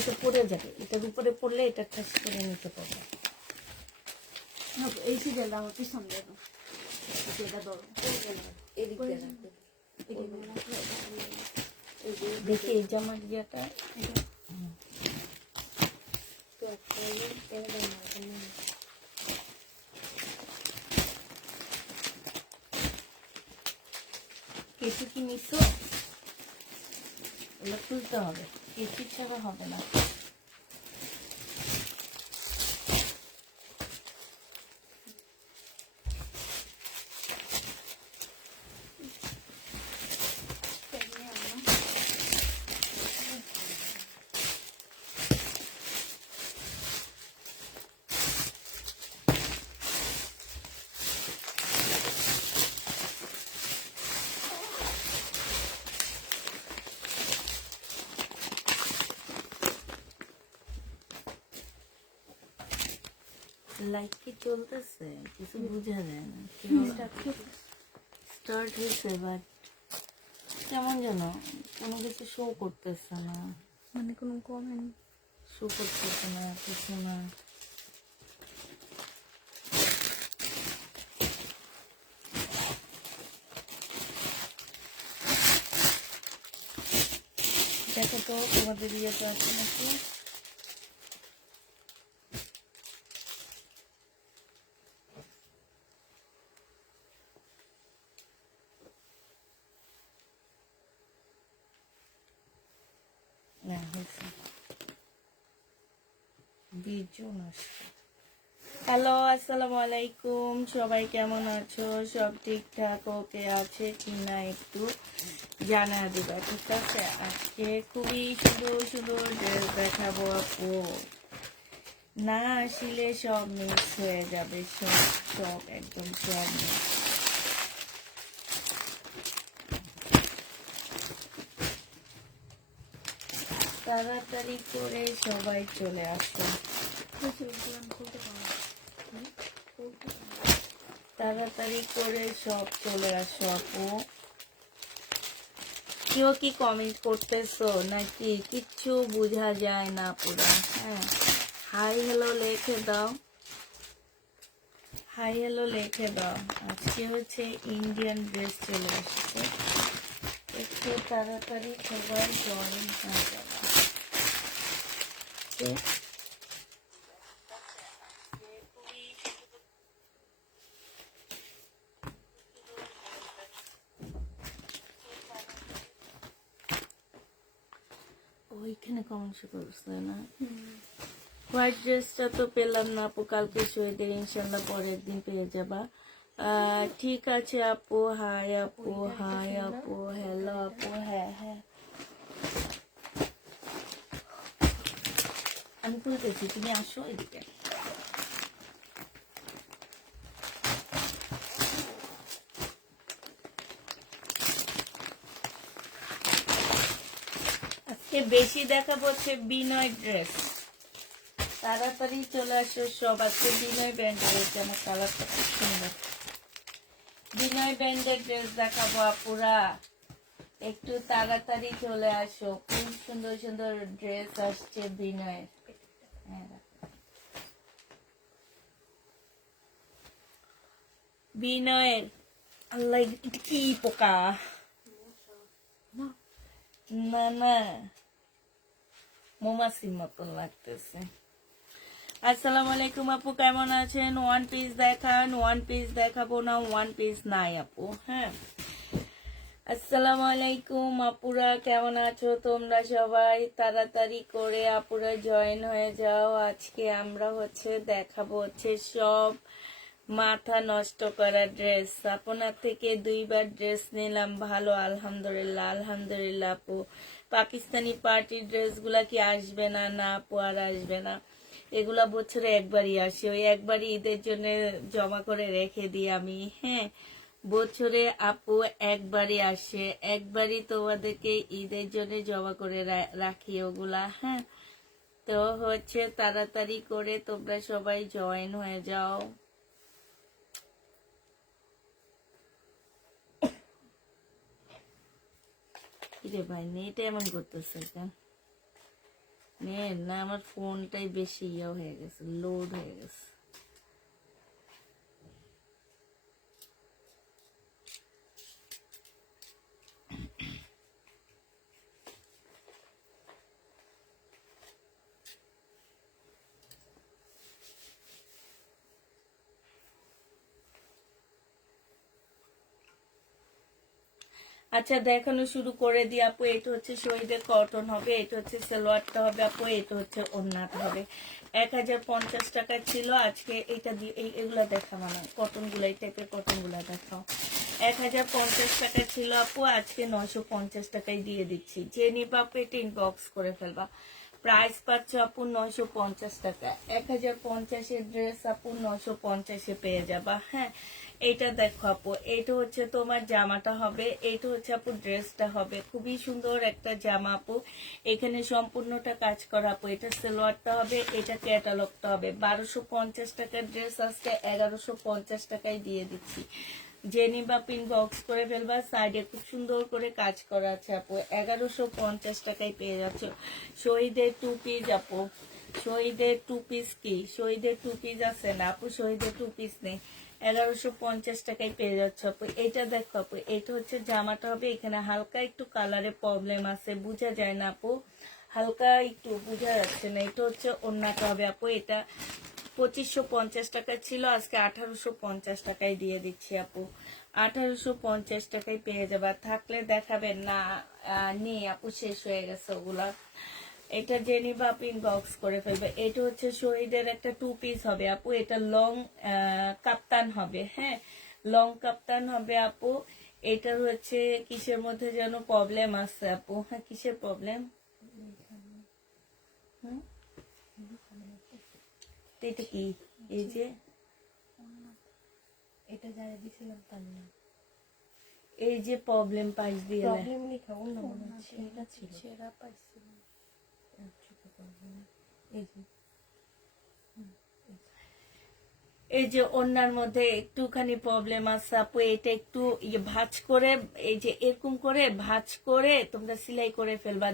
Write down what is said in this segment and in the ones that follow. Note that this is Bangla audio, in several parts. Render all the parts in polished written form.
এটা পড়ে যাবে, এটার উপরে পড়লে এটা ঠাস করে নিতে পারবে। এই সিরিয়ালটা আমার পিছন দিয়ে দাও, এটা ধরো এদিক দিয়ে রাখবে। দেখি এই জামার ইয়েটা তো একটা এরকম কেচি কি নিছো? এগুলো খুলতে হবে, কেচি ছাড়া হবে না। লাইট কি চলতেছে? কিছু বোঝা যায় না। স্টার্ট হয়েছে বাট কেমন যেন কোনো কিছু শো করতেছে না, মানে কোনো কমেন্ট শো করতেছে না কিছু না। দেখো তো তোমাদের ইয়েতে আছে নাকি। না হয়েছে, 20 জন আসছে। হ্যালো, আসসালামু আলাইকুম, সবাই কেমন আছো? সব ঠিকঠাক ওকে আছে কিনা একটু জানা দিবা, ঠিক আছে? আজকে খুবই সুন্দর সুন্দর ড্রেস দেখাবো আপু, না আসলে সব মিক্স হয়ে যাবে, সব সব একদম সব mix। তাড়াতাড়ি করে সবাই চলে আসো, তাড়াতাড়ি করে সব চলে আসো আপু। কেউ কি কমেন্ট করতেছো নাকি? কিচ্ছু বোঝা যায় না পুরা। হ্যাঁ, হাই হ্যালো লিখে দাও, হাই হ্যালো লিখে দাও। আজকে হচ্ছে ইন্ডিয়ান ড্রেস চলে আসছে, একটু তাড়াতাড়ি সবাই জয়েন হয়ে যাবে। ওইখানে কমেন্ট করছে না। হোয়াইট ড্রেসটা তো পেলাম না আপু, কালকে সোয়েদের ইনশাল্লাহ পরের দিন পেয়ে যাবা। ঠিক আছে আপু, হাই আপু, হাই আপু, হ্যালো আপু। হ্যাঁ হ্যাঁ, আমি খুলতেছি, তুমি আসো এদিকে। আজকে বেশি দেখাবো হচ্ছে বিনয় ড্রেস, তাড়াতাড়ি চলে আসো সব। আজকে বিনয় ব্যান্ডের হচ্ছে, আমার কালারটা খুব সুন্দর। বিনয় ব্যান্ডের ড্রেস দেখাবো আপুরা, একটু তাড়াতাড়ি চলে আসো। খুব সুন্দর সুন্দর ড্রেস আসছে বিনয়ের। হ্যাঁ, বিনয়ের। আল্লাহ, এটা কি পোকা? না না, মৌমাছির মতন লাগতেছে। আসসালামু আলাইকুম আপু, কেমন আছেন? ওয়ান পিস দেখান, ওয়ান পিস দেখাবো না, ওয়ান পিস নাই আপু। হ্যাঁ, আসসালামু আলাইকুম আপুরা, কেমন আছো তোমরা সবাই? তাড়াতাড়ি করে আপুরা জয়েন হয়ে যাও। আজকে আমরা হচ্ছে দেখাবো হচ্ছে সব মাথা নষ্ট করা ড্রেস। আপনার থেকে 2বার ড্রেস নিলাম, ভালো আলহামদুলিল্লাহ। আলহামদুলিল্লাহ আপু, পাকিস্তানি পার্টির ড্রেসগুলা কি আসবে না? না আপু, আর আসবে না। এগুলা বছরে একবারই আসে, ওই একবারই ঈদের জন্য জমা করে রেখে দিই আমি। হ্যাঁ, বছরে আপু একবারই আসে, একবারই তোমাদেরকে ঈদের জন্য জমা করে রাখি ওগুলা। হ্যাঁ, তো হচ্ছে তাড়াতাড়ি করে তোমরা সবাই জয়েন হয়ে যাও। কিরে ভাই, নেট এমন করতেছে কেন? না আমার ফোনটাই বেশি ইয়ে হয়ে গেছে, লোড হয়ে গেছে। আচ্ছা দেখানো শুরু করে দিই আপু। এটা হচ্ছে শহীদের কটন হবে, এটা হচ্ছে সালোয়ারটা হবে আপু, এটা হচ্ছে ওড়নাটা হবে। 1050 টাকা ছিল, আজকে এটা দিয়ে এগুলা দেখাবো না, কটন গুলা, এই টাইপের কটন গুলা দেখাও। 1050 টাকা ছিল আপু, আজকে 950 টাকায় দিয়ে দিচ্ছি। যে নিবা আপু এটা ইনবক্স করে ফেলবা। প্রাইস পাচ্ছ আপু 950 টাকা। 1050-এর ড্রেস আপু 950-এ পেয়ে যাবা। হ্যাঁ, এইটা দেখো আপু, এইটা হচ্ছে তোমার জামাটা হবে, এইটা হচ্ছে আপু ড্রেসটা হবে। খুবই সুন্দর একটা জামা আপু, এখানে সম্পূর্ণটা কাজ করা আপু। এটা সালোয়ারটা হবে, এটা ক্যাটালগটা হবে। 1250 টাকার ড্রেস আজকে 1150 টাকায় দিয়ে দিচ্ছি। জেনি বা পিন বক্স করে ফেলবা। সাইডে খুব সুন্দর করে কাজ করা আছে আপু, 1150 টাকায় পেয়ে যাচ্ছ। শহীদের টু পিস আপু, শহীদের টু পিস কি, শহীদের টু পিস আছে না আপু? শহীদের টু পিস নেই, 1150 টাকায় পেয়ে যাচ্ছে আপু। এটা দেখো আপু, এটা হচ্ছে জামাটা হবে, এখানে হালকা একটু কালারে প্রবলেম আছে, বোঝা যায় না আপু, হালকা একটু বোঝা যাচ্ছে না। এটা হচ্ছে ওড়নাটা হবে আপু, এটা 2550 টাকা ছিল, আজকে 1850 টাকায় দিয়ে দিচ্ছি আপু। 1850 টাকায় পেয়ে যাবে। থাকলে দেখাবেন না, নেই আপু, শেষ হয়ে গেছে ওগুলা। এটা জেনি বা ইনবক্স করে ফেলবে। এটা হচ্ছে শহীদের একটা টু পিস হবে আপু, এটা লং কাপ্তান হবে। হ্যাঁ, লং কাপ্তান হবে আপু। এটার হচ্ছে কিসের মধ্যে যেন প্রবলেম আছে আপু? হ্যাঁ, কিসের প্রবলেম? এটা কি, এই যে এটা যারা দিছিলাম তার না, এই যে প্রবলেম পাইস দিয়ে দেয়। প্রবলেম লেখা অন্য মনে হচ্ছে এটা ছিল। সেরা পাইছিলাম। ছোট প্রবলেম, এই যে এই যে ওনার মধ্যে একটুখানি প্রবলেম আছে আপু, এটা একটু ভাঁজ করে, এই যে এরকম করে ভাঁজ করে তোমরা সেলাই করে ফেলবা।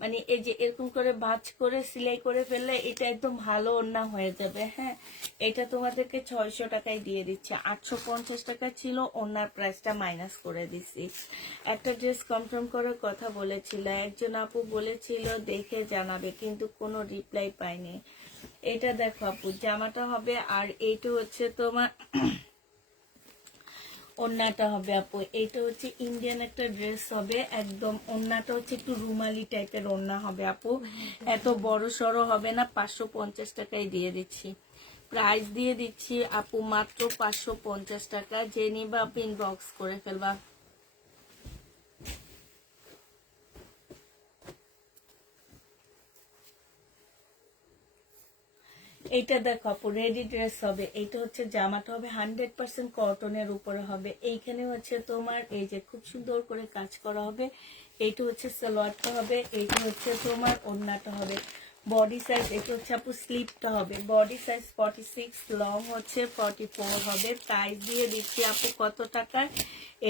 মানে এই যে এরকম করে ভাঁজ করে সেলাই করে ফেললে এটা একদম ভালো ওড়না হয়ে যাবে। হ্যাঁ, এটা তোমাদেরকে 600 টাকায় দিয়ে দিচ্ছে। 850 টাকা ছিল, ওড়নার প্রাইসটা মাইনাস করে দিচ্ছি। একটা ড্রেস কনফার্ম করার কথা বলেছিল, একজন আপু বলেছিল দেখে জানাবে, কিন্তু কোনো রিপ্লাই পাইনি। এটা দেখো আপু, জামাটা হবে, আর এইটা হচ্ছে তোমার ওড়নাটা হবে আপু। এইটা হচ্ছে ইন্ডিয়ান একটা ড্রেস হবে একদম। ওড়নাটা হচ্ছে একটু রুমালি টাইপের ওড়না হবে আপু, এত বড় সড়ো হবে না। 550 টাকায় দিয়ে দিচ্ছি। প্রাইস দিয়ে দিচ্ছি আপু মাত্র 550 টাকা। যে নিবা আপু ইনবক্স করে ফেলবা। এইটা দেখো আপু, রেডি ড্রেস হবে। এইটা হচ্ছে জামাটা হবে 100% কটনের উপরে হবে। এইখানে হচ্ছে তোমার এই যে খুব সুন্দর করে কাজ করা হবে। এইটা হচ্ছে সালোয়ারটা হবে, এইটা হচ্ছে তোমার ওড়নাটা হবে। বডি সাইজ, এটা হচ্ছে আপু স্লিপটা হবে। বডি সাইজ 46, লং হচ্ছে 44 হবে। প্রাইস দিয়ে দিচ্ছি আপু কত টাকায়?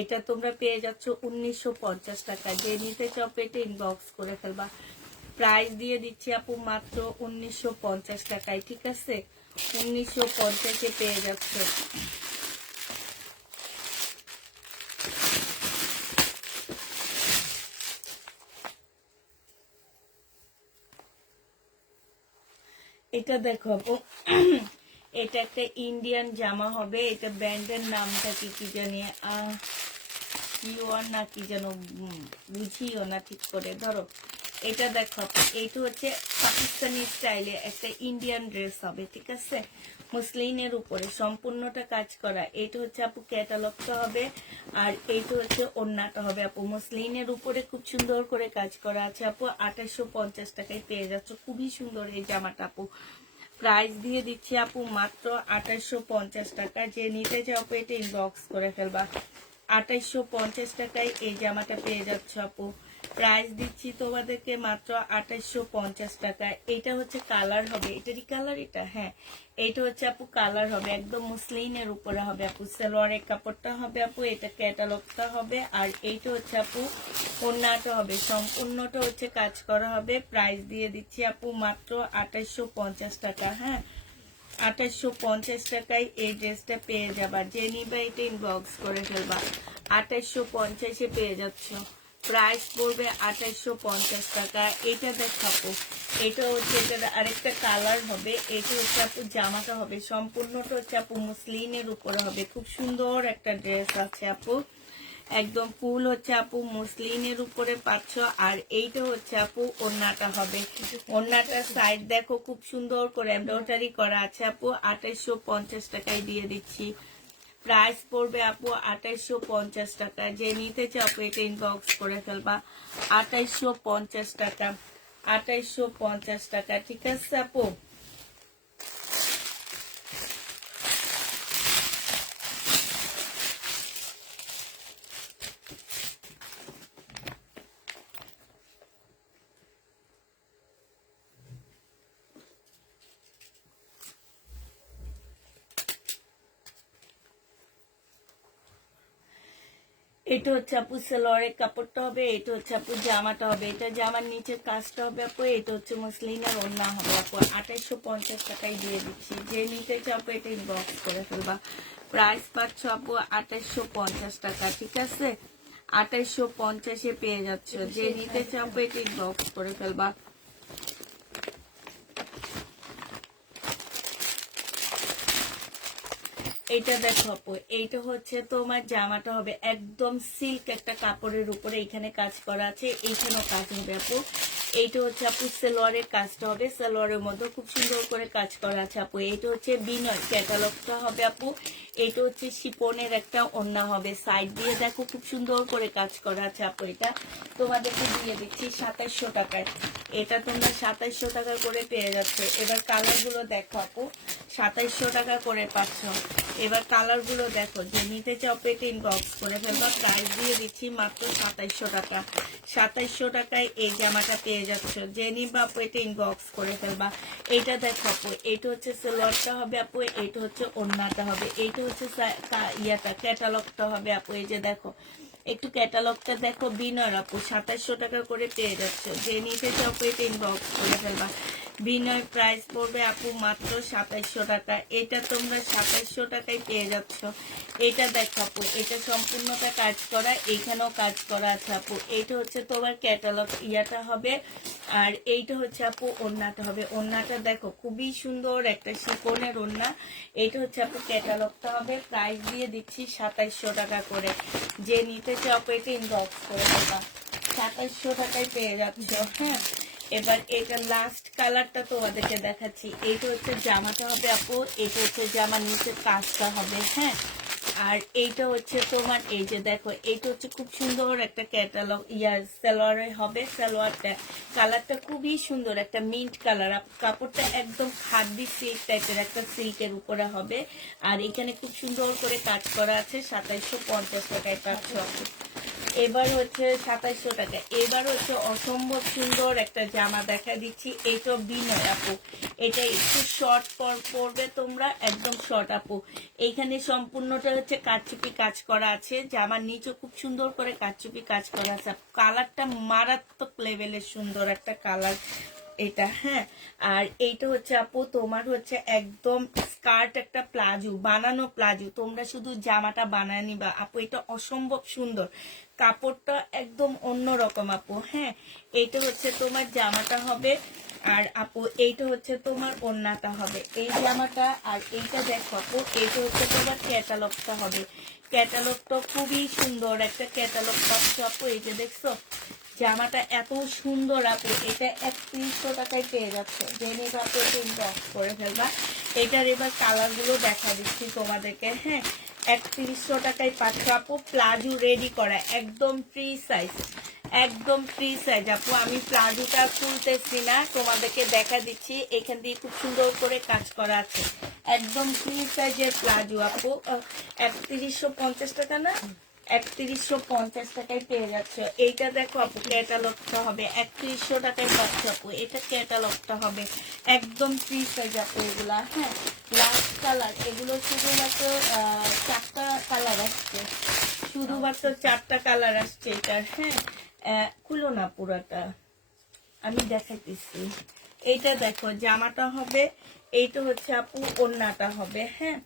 এটা তোমরা পেয়ে যাচ্ছ 1950 টাকা। যে নিতে চাও পেটে ইনবক্স করে ফেলবা। প্রাইস দিয়ে দিচ্ছি আপু মাত্র 1950 টাকায়, ঠিক আছে? 1950-এ পেয়ে যাচ্ছ। এটা দেখো আপু, এটা একটা ইন্ডিয়ান জামা হবে। এটা ব্র্যান্ডের নামটা কি কি জানি, কিওয়ান না কি যেন, বুঝিও না ঠিক করে। ধরো এটা দেখো আপু, এইটা হচ্ছে পাকিস্তানি স্টাইলে একটা ইন্ডিয়ান ড্রেস হবে, ঠিক আছে? মুসলিনের উপরে সম্পূর্ণটা কাজ করা। এইটা হচ্ছে আপু ক্যাটালগটা হবে, আর এইটা হচ্ছে ওড়নাটা হবে আপু। মুসলিনের উপরে খুব সুন্দর করে কাজ করা আছে আপু। 2850 টাকায় পেয়ে যাচ্ছ। খুবই সুন্দর এই জামাটা আপু। প্রাইস দিয়ে দিচ্ছি আপু মাত্র 2850 টাকা। যে নিতে চাও আপু এটা ইনবক্স করে ফেলবা। 2850 টাকায় এই জামাটা পেয়ে যাচ্ছ আপু। প্রাইস দিচ্ছি তোমাদেরকে মাত্র 2850 টাকা। এটা হচ্ছে কালার হবে, এটারই কালার এটা, হ্যাঁ এইটা হচ্ছে আপু কালার হবে, একদম মুসলিনের উপরে হবে আপু। সালোয়ারের কাপড়টা হবে আপু, এটা ক্যাটালগটা হবে, আর এইটা হচ্ছে আপু ওড়নাটা হবে, সম্পূর্ণটা হচ্ছে কাজ করা হবে। প্রাইস দিয়ে দিচ্ছি আপু মাত্র 2850 টাকা। হ্যাঁ 2850 টাকায় এই ড্রেসটা পেয়ে যাবা। যে নিবা এটা ইনবক্স করে ফেলবা। 2850-এ পেয়ে যাচ্ছ। প্রাইস পড়বে 2850 টাকা। এটা দেখাবো, এটা হচ্ছে এটার আরেকটা কালার হবে। এটা হচ্ছে আপু জামাটা হবে, সম্পূর্ণটা হচ্ছে আপু মুসলিনের উপরে হবে। খুব সুন্দর একটা ড্রেস আছে আপু, একদম ফুল হচ্ছে আপু মুসলিনের উপরে পাচ্ছ। আর এইটা হচ্ছে আপু ওড়নাটা হবে, ওড়নাটার সাইড দেখো খুব সুন্দর করে এমব্রয়ডারি করা আছে আপু। 2850 টাকায় দিয়ে দিচ্ছি। প্রাইস পড়বে আপু 2850 টাকা। যে নিতে চাও আপু এটা ইনবক্স করে ফেলবা। 2850 টাকা, 2850 টাকা, ঠিক আছে আপু। এটা হচ্ছে আপু সালোয়ারের কাপড়টা হবে, এটা হচ্ছে আপু জামাটা হবে, এটা জামার নিচের কাজটা হবে আপু, এটা হচ্ছে মসলিনের ওড়না হবে আপু। 2850 টাকায় দিয়ে দিচ্ছি। যে নিতে চাও আপু এটা ইনবক্স করে ফেলবা। প্রাইস পাচ্ছ আপু 2850 টাকা, ঠিক আছে। 2850-এ পেয়ে যাচ্ছ। যে নিতে চাও আপু এটা ইনবক্স করে ফেলবা। এইটা দেখো আপু, এইটা হচ্ছে তোমার জামাটা হবে একদম সিল্ক একটা কাপড়ের উপরে, এখানে কাজ করা আছে, এইখানেও কাজ হবে আপু। এইটা হচ্ছে আপু সালোয়ারের কাজটা হবে, সালোয়ারের মধ্যে খুব সুন্দর করে কাজ করা আছে আপু। এইটা হচ্ছে বিনয় ক্যাটালগটা হবে আপু। এইটা হচ্ছে শিপনের একটা ওড়না হবে, সাইড দিয়ে দেখো খুব সুন্দর করে কাজ করা আছে আপু। এটা তোমাদেরকে দিয়ে দিচ্ছি 2700 টাকায়। এটা তোমরা 2700 টাকা করে পেয়ে যাচ্ছে। এবার কালার গুলো দেখো আপু, 2700 টাকা করে পাচ্ছ। এবার কালার গুলো দেখো, যে নিতে চাও পেটে ইনবক্স করে ফেলবা। প্রাইস দিয়ে দিচ্ছি মাত্র 2700 টাকা। 2700 টাকায় এই জামাটা পেয়ে যাচ্ছ। যে নিবা পেটে ইনবক্স করে ফেলবা। এইটা দেখো আপু, এইটা হচ্ছে সালোয়ারটা হবে আপু, এইটা হচ্ছে ওড়নাটা হবে, এইটা হচ্ছে ইয়াটা ক্যাটালগটা হবে আপু। এই যে দেখো একটু ক্যাটালগটা দেখো, বিনয় আপু 2700 টাকা করে পেয়ে যাচ্ছ। যে নিতে চাও পেটে ইনবক্স করে ফেলবা। বিনয় প্রাইস পড়বে আপু মাত্র 2700 টাকা। এটা তোমরা 2700 টাকায় পেয়ে যাচ্ছ। এটা দেখো আপু, এটা সম্পূর্ণটা কাজ করা, এইখানেও কাজ করা আছে আপু। এইটা হচ্ছে তোমার ক্যাটালগ ইয়াটা হবে, আর এইটা হচ্ছে আপু ওড়নাটা হবে। ওড়নাটা দেখো খুবই সুন্দর একটা শিফনের ওড়না। এইটা হচ্ছে আপু ক্যাটালগটা হবে। প্রাইস দিয়ে দিচ্ছি 2700 টাকা করে। যে নিতে চাও এটা ইনবক্স করে দেবা। 2700 টাকায় পেয়ে যাচ্ছ। হ্যাঁ এবার এটা লাস্ট কালারটা তোমাদেরকে দেখাচ্ছি। এইটা হচ্ছে জামাটা হবে আপু, এটা হচ্ছে জামার নিচের কাজটা হবে। হ্যাঁ আর এইটা হচ্ছে তোমার, এই যে দেখো এইটা হচ্ছে খুব সুন্দর একটা ক্যাটালগ ইয়ার সালোয়ারে হবে। সালোয়ারটা কালারটা খুবই সুন্দর, একটা মিন্ট কালার। কাপড়টা একদম খাদ্য সিল্ক টাইপের একটা সিল্কের উপরে হবে। আর এখানে খুব সুন্দর করে কাজ করা আছে। 2750 টাকায় পাচ্ছ। এবার হচ্ছে 2700 টাকা। এবার হচ্ছে অসম্ভব সুন্দর একটা জামা দেখা দিচ্ছি। এটা বিনয় আপু, এটা একটু শর্ট পরবে তোমরা, একদম শর্ট আপু। এইখানে সম্পূর্ণটা হচ্ছে কারচুপি কাজ করা আছে, জামার নিচে খুব সুন্দর করে কারচুপি কাজ করা আছে। কালারটা মারাত্মক লেভেলের সুন্দর একটা কালার এটা। হ্যাঁ আর এইটা হচ্ছে আপু তোমার হচ্ছে একদম স্কার্ট একটা প্লাজো, বানানো প্লাজো। তোমরা শুধু জামাটা বানায় নিবা আপু, এটা অসম্ভব সুন্দর। কাপড়টা একদম অন্যরকম আপু। হ্যাঁ এইটা হচ্ছে তোমার জামাটা হবে, আর আপু এইটা হচ্ছে তোমার ওড়নাটা হবে। এই জামাটা আর এইটা দেখো আপু, এইটা হচ্ছে তোমার ক্যাটালগটা হবে। ক্যাটালগটা খুবই সুন্দর একটা ক্যাটালগ পাচ্ছ আপু। এই যে দেখছো জামাটা এত সুন্দর আপু, এটা 3100 টাকায় পেয়ে যাচ্ছে। জেনে আপু ইনবক্স করে ফেলবা। এটার এবার কালার গুলো দেখা দিচ্ছি তোমাদেরকে। হ্যাঁ 3100 টাকায় পাচ্ছ আপু, প্লাজো রেডি করা, একদম ফ্রি সাইজ, একদম ফ্রি সাইজ আপু। আমি প্লাজোটা খুলতেছি না, তোমাদেরকে দেখা দিচ্ছি। এখান দিয়ে খুব সুন্দর করে কাজ করা আছে, একদম ফ্রি সাইজের প্লাজো আপু। 3150 টাকা না, 3150 টাকায় পেয়ে যাচ্ছ। এইটা দেখো আপু ক্যাটালগটা হবে 3100 টাকায় পাচ্ছ আপু। এটা ক্যাটালগটা হবে একদম ফ্রি সাইজ আপু এগুলা। হ্যাঁ, লাস্ট কালার এগুলো শুধুমাত্র 4টা কালার আসছে, শুধুমাত্র 4টা কালার আসছে এটার। হ্যাঁ, খুলো না পুরাটা, আমি দেখাইতেছি। এইটা দেখো জামাটা হবে, এইটা হচ্ছে আপু ওড়নাটা হবে। হ্যাঁ,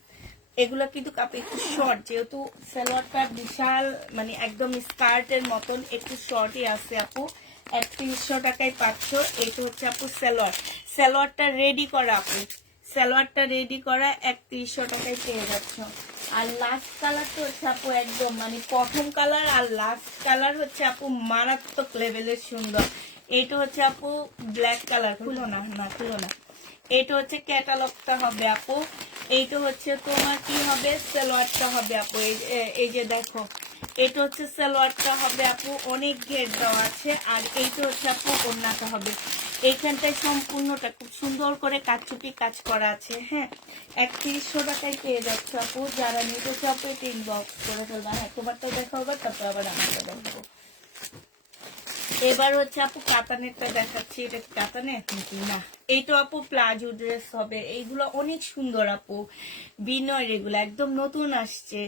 এগুলো কিন্তু আপু একটু শর্ট, যেহেতু সালোয়ারটা বিশাল মানে একদম স্কার্টের মতন একটু শর্টই আছে আপু। 3100 টাকায় পাচ্ছ। এইটা হচ্ছে আপু সালোয়ার, সালোয়ারটা রেডি করা আপু, সালোয়ারটা রেডি করা 3100 টাকায় পেয়ে যাচ্ছ। আর লাস্ট কালারটা হচ্ছে আপু একদম মানে প্রথম কালার আর লাস্ট কালার হচ্ছে আপু মারাত্মক লেভেলের সুন্দর। এইটা হচ্ছে আপু ব্ল্যাক কালার, খুলো না, না খুলো না। এইটা হচ্ছে ক্যাটালগটা হবে আপু। এইটা হচ্ছে তোমার কি হবে, সালোয়ারটা হবে আপু। এই যে দেখো, এটা হচ্ছে সালোয়ারটা হবে আপু, অনেক ঘের দেওয়া আছে। আর এইটা হচ্ছে আপু ওড়নাটা হবে। এইখানটায় সম্পূর্ণটা খুব সুন্দর করে কাটচুপি কাজ করা আছে। হ্যাঁ, 3100 টাকায় পেয়ে যাচ্ছে আপু। যারা নিতে চাপে ইনবক্স করে ফেলবা। হ্যাঁ, তোমারটা দেখাবো, তারপর আবার আমারটা দেখাবো। এবার হচ্ছে আপু কাতানেরটা দেখাচ্ছি। এটা কাতানের নাকি না, এইটা আপু প্লাজো ড্রেস হবে। এইগুলো অনেক সুন্দর আপু, বিনয় এগুলো একদম নতুন আসছে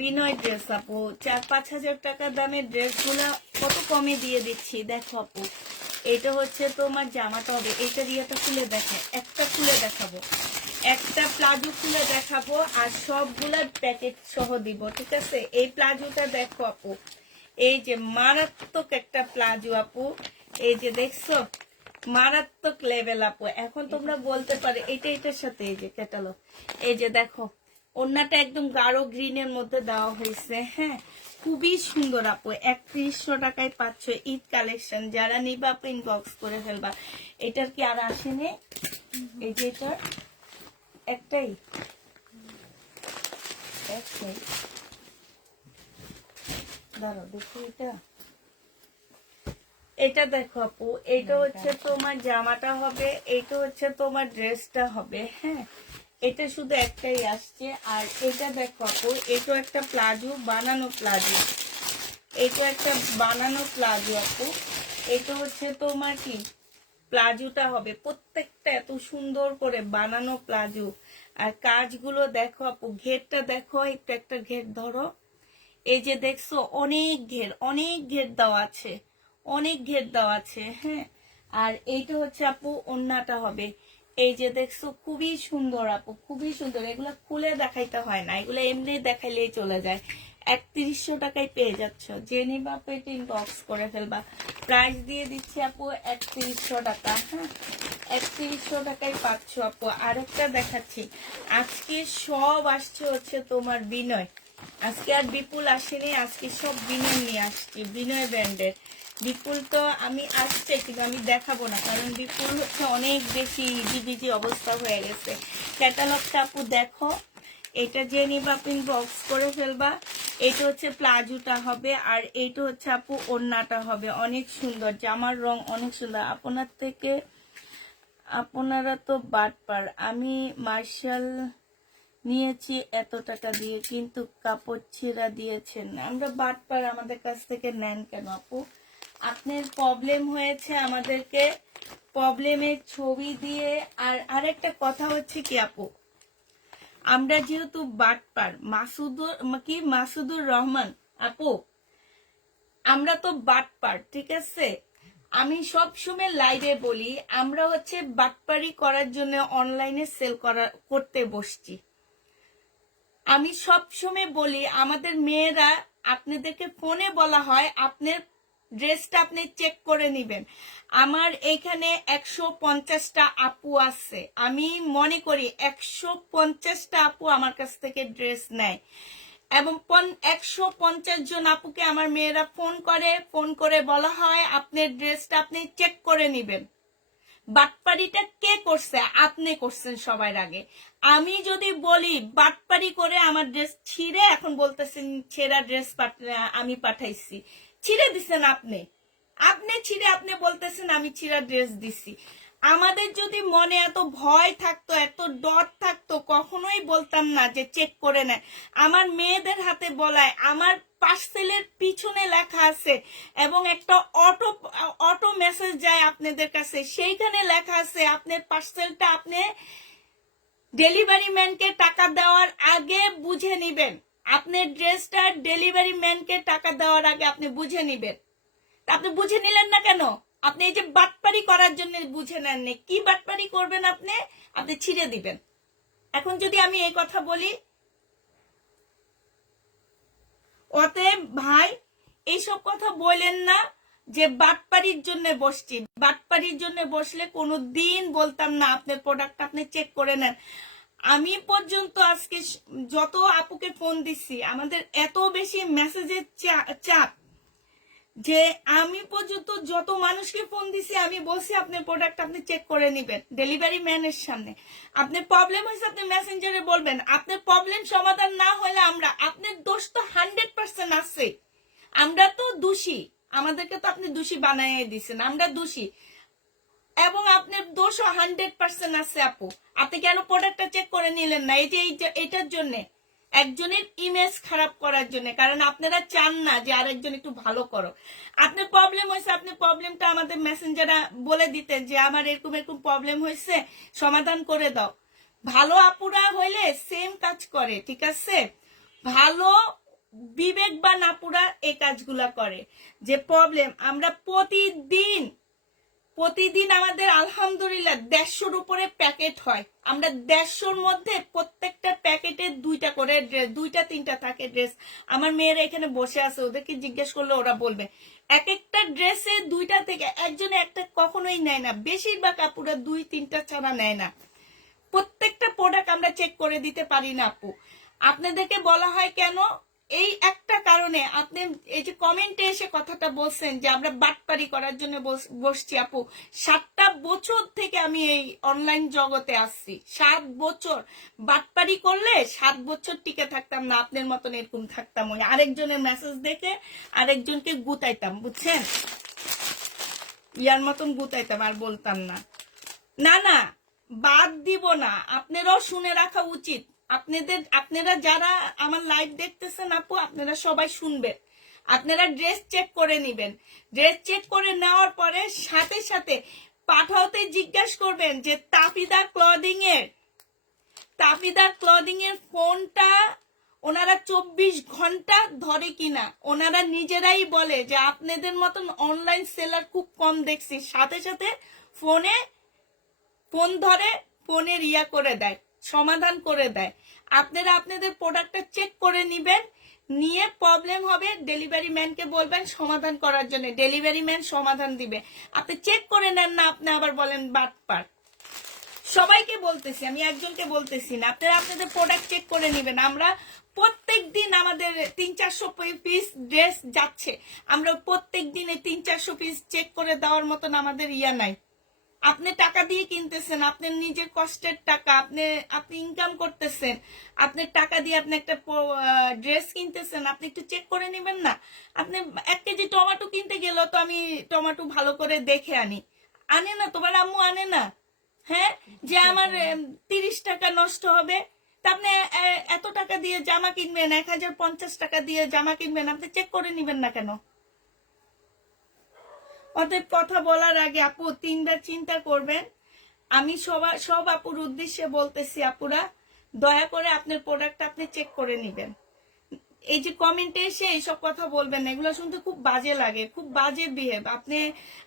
বিনয় ড্রেস আপু। 4-5 হাজার টাকা দামের ড্রেসগুলো কত কমে দিয়ে দিচ্ছি দেখো আপু। এটা হচ্ছে তোমার জামাটা হবে। এইটা দিয়ে তো খুলে দেখো, একটা খুলে দেখাবো, একটা প্লাজো খুলে দেখাবো আর সবগুলা প্যাকেট সহ দিব, ঠিক আছে? এই প্লাজোটা দেখো আপু, এই যে মারাত্মক একটা প্লাজো আপু, এই যে দেখছো মারাত্মক লেভেল আপু। এখন তোমরা বলতে পারে এটা এটার সাথে, এই যে ক্যাটালগ, এই যে দেখো ওড়নাটা একদম গাঢ় গ্রিনের মধ্যে দেওয়া হয়েছে। হ্যাঁ, খুবই সুন্দর আপু। 3100 টাকায় পাচ্ছ ঈদ কালেকশন। যারা নিবা আপু ইনবক্স করে ফেলবা। এটার কি আর আসেনি? এই যে এটার একটাই, দাঁড়াও দেখো এটা, এটা দেখো আপু, এটা হচ্ছে তোমার জামাটা হবে, এইটা হচ্ছে তোমার ড্রেসটা হবে। হ্যাঁ, এটা শুধু একটাই আসছে। আর এটা দেখো আপু, এটা একটা প্লাজো, বানানো প্লাজো, এটা একটা বানানো প্লাজো আপু। এটা হচ্ছে তোমার কি প্লাজোটা হবে, প্রত্যেকটা এত সুন্দর করে বানানো প্লাজো। আর কাজগুলো দেখো আপু, ঘেরটা দেখো, একটু একটা ঘের ধরো, এই যে দেখছো অনেক ঘের, অনেক ঘের দেওয়া আছে, অনেক ঘের দেওয়া আছে। হ্যাঁ, আর এইটা হচ্ছে আপু ওড়নাটা হবে। এই যে দেখছো খুবই সুন্দর আপু, খুবই সুন্দর। এগুলো খুলে দেখাইতে হয় না, এগুলো এমনি দেখাইলেই চলে যায়। 3100 টাকায় পেয়ে যাচ্ছ। যে নিবা পেট ইনবক্স করে ফেলবা। প্রাইস দিয়ে দিচ্ছি আপু 3100 টাকা। হ্যাঁ, 3100 টাকায় পাচ্ছ আপু। আরেকটা দেখাচ্ছি, আজকে সব আসছে হচ্ছে তোমার বিনয়, আজকে আর বিপুল আসেনি, আজকে সব বিনয় নিয়ে আসছি, বিনয় ব্র্যান্ডের। বিপুল তো আমি আসছে কিন্তু আমি দেখাবো না, কারণ বিপুল হচ্ছে অনেক বেশি ডিবিজি অবস্থা হয়ে গেছে। ক্যাটালগটা আপু দেখো, এটা যে নিবা আপনি বক্স করে ফেলবা। এটা হচ্ছে প্লাজোটা হবে আর এইটা হচ্ছে আপু ওড়নাটা হবে। অনেক সুন্দর, জামার রং অনেক সুন্দর। আপনার থেকে আপনারা তো বাটপার, আমি মার্শাল নিয়েছি এত টাকা দিয়ে, কিন্তু কাপড় ছেঁড়া দিয়েছেন। আমরা বাটপার, আমাদের কাছ থেকে নেন কেন আপু? আপনার প্রবলেম হয়েছে, আমাদেরকে প্রবলেমের ছবি দিয়ে। আর আরেকটা কথা হচ্ছে কি আপু, আমরা যেহেতু বাটপার, মাসুদুর রহমান আপু, আমরা তো বাটপার, ঠিক আছে? আমি সব সময় লাইভে বলি, আমরা হচ্ছে বাটপারি করার জন্য অনলাইনে সেল করতে বসছি। আমি সব সময় বলি, আমাদের মেয়েরা, আপনাদেরকে ফোনে বলা হয় আপনার ড্রেসটা আপনি চেক করে নেবেন। আমার এখানে 150টা আপু আছে, আমি মনে করি 150টা আপু আমার কাছ থেকে ড্রেস নেয়, এবং 150 জন আপুকে আমার মেয়েরা ফোন করে বলা হয় আপনার ড্রেসটা আপনি চেক করে নেবেন। বাটপারিটা কে করছে? আপনি করছেন সবার আগে। আমি যদি বলি বাটপারি করে আমার ড্রেস ছিঁড়ে, এখন বলতেছেন ছেঁড়া ড্রেস আমি পাঠাইছি, ছিঁড়ে দিচ্ছেন আপনি, আপনি ছিঁড়ে আপনি বলতেছেন আমি ছিঁড়া ড্রেস দিছি। আমাদের যদি মনে এত ভয় থাকতো, এত ডর থাকতো, কখনোই বলতাম না যে চেক করে নেয়। আমার মেয়েদের হাতে বলায়, আমার পার্সেলের পিছনে লেখা আছে এবং একটা অটো মেসেজ যায় আপনাদের কাছে, সেইখানে লেখা আছে আপনার পার্সেলটা আপনি ডেলিভারি ম্যানকে টাকা দেওয়ার আগে বুঝে নিবেন। আপনার ড্রেসটা ডেলিভারি ম্যানকে টাকা দেওয়ার আগে আপনি বুঝে নিবেন। আপনি বুঝে নিলেন না কেন? আপনি এই যে বাটপারি করার জন্য বুঝে নেননি। কি বাটপারি করবেন আপনি? আপনি ছিঁড়ে দিবেন। এখন যদি আমি এই কথা বলি, অতএব ভাই এইসব কথা বলেন না যে বাটপারির জন্য বসছি। বাটপারির জন্য বসলে কোনো দিন বলতাম না আপনার প্রোডাক্ট আপনি চেক করে নেন। আমি পর্যন্ত আজকে যত আপুকে ফোন দিচ্ছি, আমাদের এত বেশি মেসেজের চাপ যে আমি পর্যন্ত যত মানুষকে ফোন দিছি আমি বলছি আপনার প্রোডাক্ট আপনি চেক করে নিবেন ডেলিভারি ম্যানের সামনে। আপনার প্রবলেম হয়েছে আপনি মেসেঞ্জারে বলবেন। আপনার প্রবলেম সমাধান না হলে আমরা, আপনার দোষ তো 100% আছে। আমরা তো দোষী, আমাদেরকে তো আপনি দোষী বানাইয়ে দিচ্ছেন, আমরা দোষী এবং আপনার দোষও 100% আছে আপু। আপনি কেন প্রোডাক্টটা চেক করে নিলেন না? এটার জন্য, একজনের ইমেজ খারাপ করার জন্য, কারণ আপনারা চান না যে আরেকজন একটু ভালো করো। আপনার প্রবলেম হয়েছে, আপনি প্রবলেমটা আমাদের মেসেঞ্জারে বলে দিতেন যে আমার এরকম এরকম প্রবলেম হয়েছে, সমাধান করে দাও। ভালো আপুরা হইলে সেম কাজ করে, ঠিক আছে? ভালো বিবেকবান আপুরা এই কাজগুলা করে। যে প্রবলেম আমরা প্রতিদিন আমাদের আলহামদুলিল্লাহ 150-র উপরে প্যাকেট হয়। আমরা 150-র মধ্যে প্রত্যেকটা প্যাকেটে 2টা করে ড্রেস, 2টা-3টা থাকে ড্রেস। আমার মেয়েরা এখানে বসে আছে, ওদেরকে জিজ্ঞেস করলে ওরা বলবে এক একটা ড্রেসে 2টা থেকে একজনে একটা কখনোই নেয় না। বেশিরভাগ আপুরা 2-3টা ছাড়া নেয় না। প্রত্যেকটা প্রোডাক্ট আমরা চেক করে দিতে পারি না আপু। আপনাদেরকে বলা হয় কেন? এই একটা কারণে। আপনি এই যে কমেন্টে এসে কথাটা বলছেন যে আমরা বাটপারি করার জন্য বসছি আপু। 7টা বছর থেকে আমি এই অনলাইন জগতে আসছি, 7 বছর। বাটপারি করলে 7 বছর টিকে থাকতাম না, আপনার মতন এরকম থাকতাম, ওই আরেকজনের মেসেজ দেখে আরেকজনকে গুতাইতাম, বুঝছেন? ইয়ার মতন গুতাইতাম, আর বলতাম না। না না, বাদ দিব না, আপনারাও শুনে রাখা উচিত। আপনারা যারা আমার লাইভ দেখতেছেন আপু, আপনারা সবাই শুনবেন। আপনারা ড্রেস চেক করে নিবেন। ড্রেস চেক করে নেওয়ার পরে সাথে সাথে পাঠাওতে জিজ্ঞাসা করবেন যে তাফিদা ক্লদিং এর ফোনটা ওনারা 24 ঘন্টা ধরে কিনা। ওনারা নিজেরাই বলে যে আপনাদের মতন অনলাইন সেলার খুব কম দেখছি, সাথে সাথে ফোন ধরে, ফোনের ইয়া করে দেয়, সমাধান করে দেয়। আপনারা আপনাদের প্রোডাক্টটা চেক করে নিবেন, নিয়ে প্রবলেম হবে ডেলিভারি ম্যানকে বলবেন সমাধান করার জন্য, ডেলিভারি ম্যান সমাধান দিবে। আপনি চেক করে নেন না, আপনি আবার বলেন বাটপার। সবাইকে বলতেছি, আমি একজনকে বলতেছি না। আপনারা আপনাদের প্রোডাক্ট চেক করে নিবেন। আমরা প্রত্যেক দিন আমাদের 300-400 পিস ড্রেস যাচ্ছে, আমরা প্রত্যেক দিনে 300-400 পিস চেক করে দেওয়ার মতন আমাদের ইয়া নাই। আপনি টাকা দিয়ে কিনতেছেন, আপনার নিজের কষ্টের টাকা, আপনি ইনকাম করতেছেন, আপনার টাকা দিয়ে আপনি একটা ড্রেস কিনতেছেন, আপনি একটু চেক করে নেবেন না? আপনি 1 কেজি টমেটো কিনতে গেলেও তো আমি টমেটো ভালো করে দেখে আনে না? তোমার আম্মু আনে না? হ্যাঁ, যে আমার 30 টাকা নষ্ট হবে, তা আপনি এত টাকা দিয়ে জামা কিনবেন, 1050 টাকা দিয়ে জামা কিনবেন, আপনি চেক করে নিবেন না কেন? অতএব কথা বলার আগে আপু 3বার চিন্তা করবেন। আমি সব আপুর উদ্দেশ্যে বলতেছি, আপুরা দয়া করে আপনার প্রোডাক্ট আপনি চেক করে নিবেন। এই যে কমেন্টে এসে এইসব কথা বলবেন না, এগুলো শুনতে খুব বাজে লাগে, খুব বাজে বিহেভ।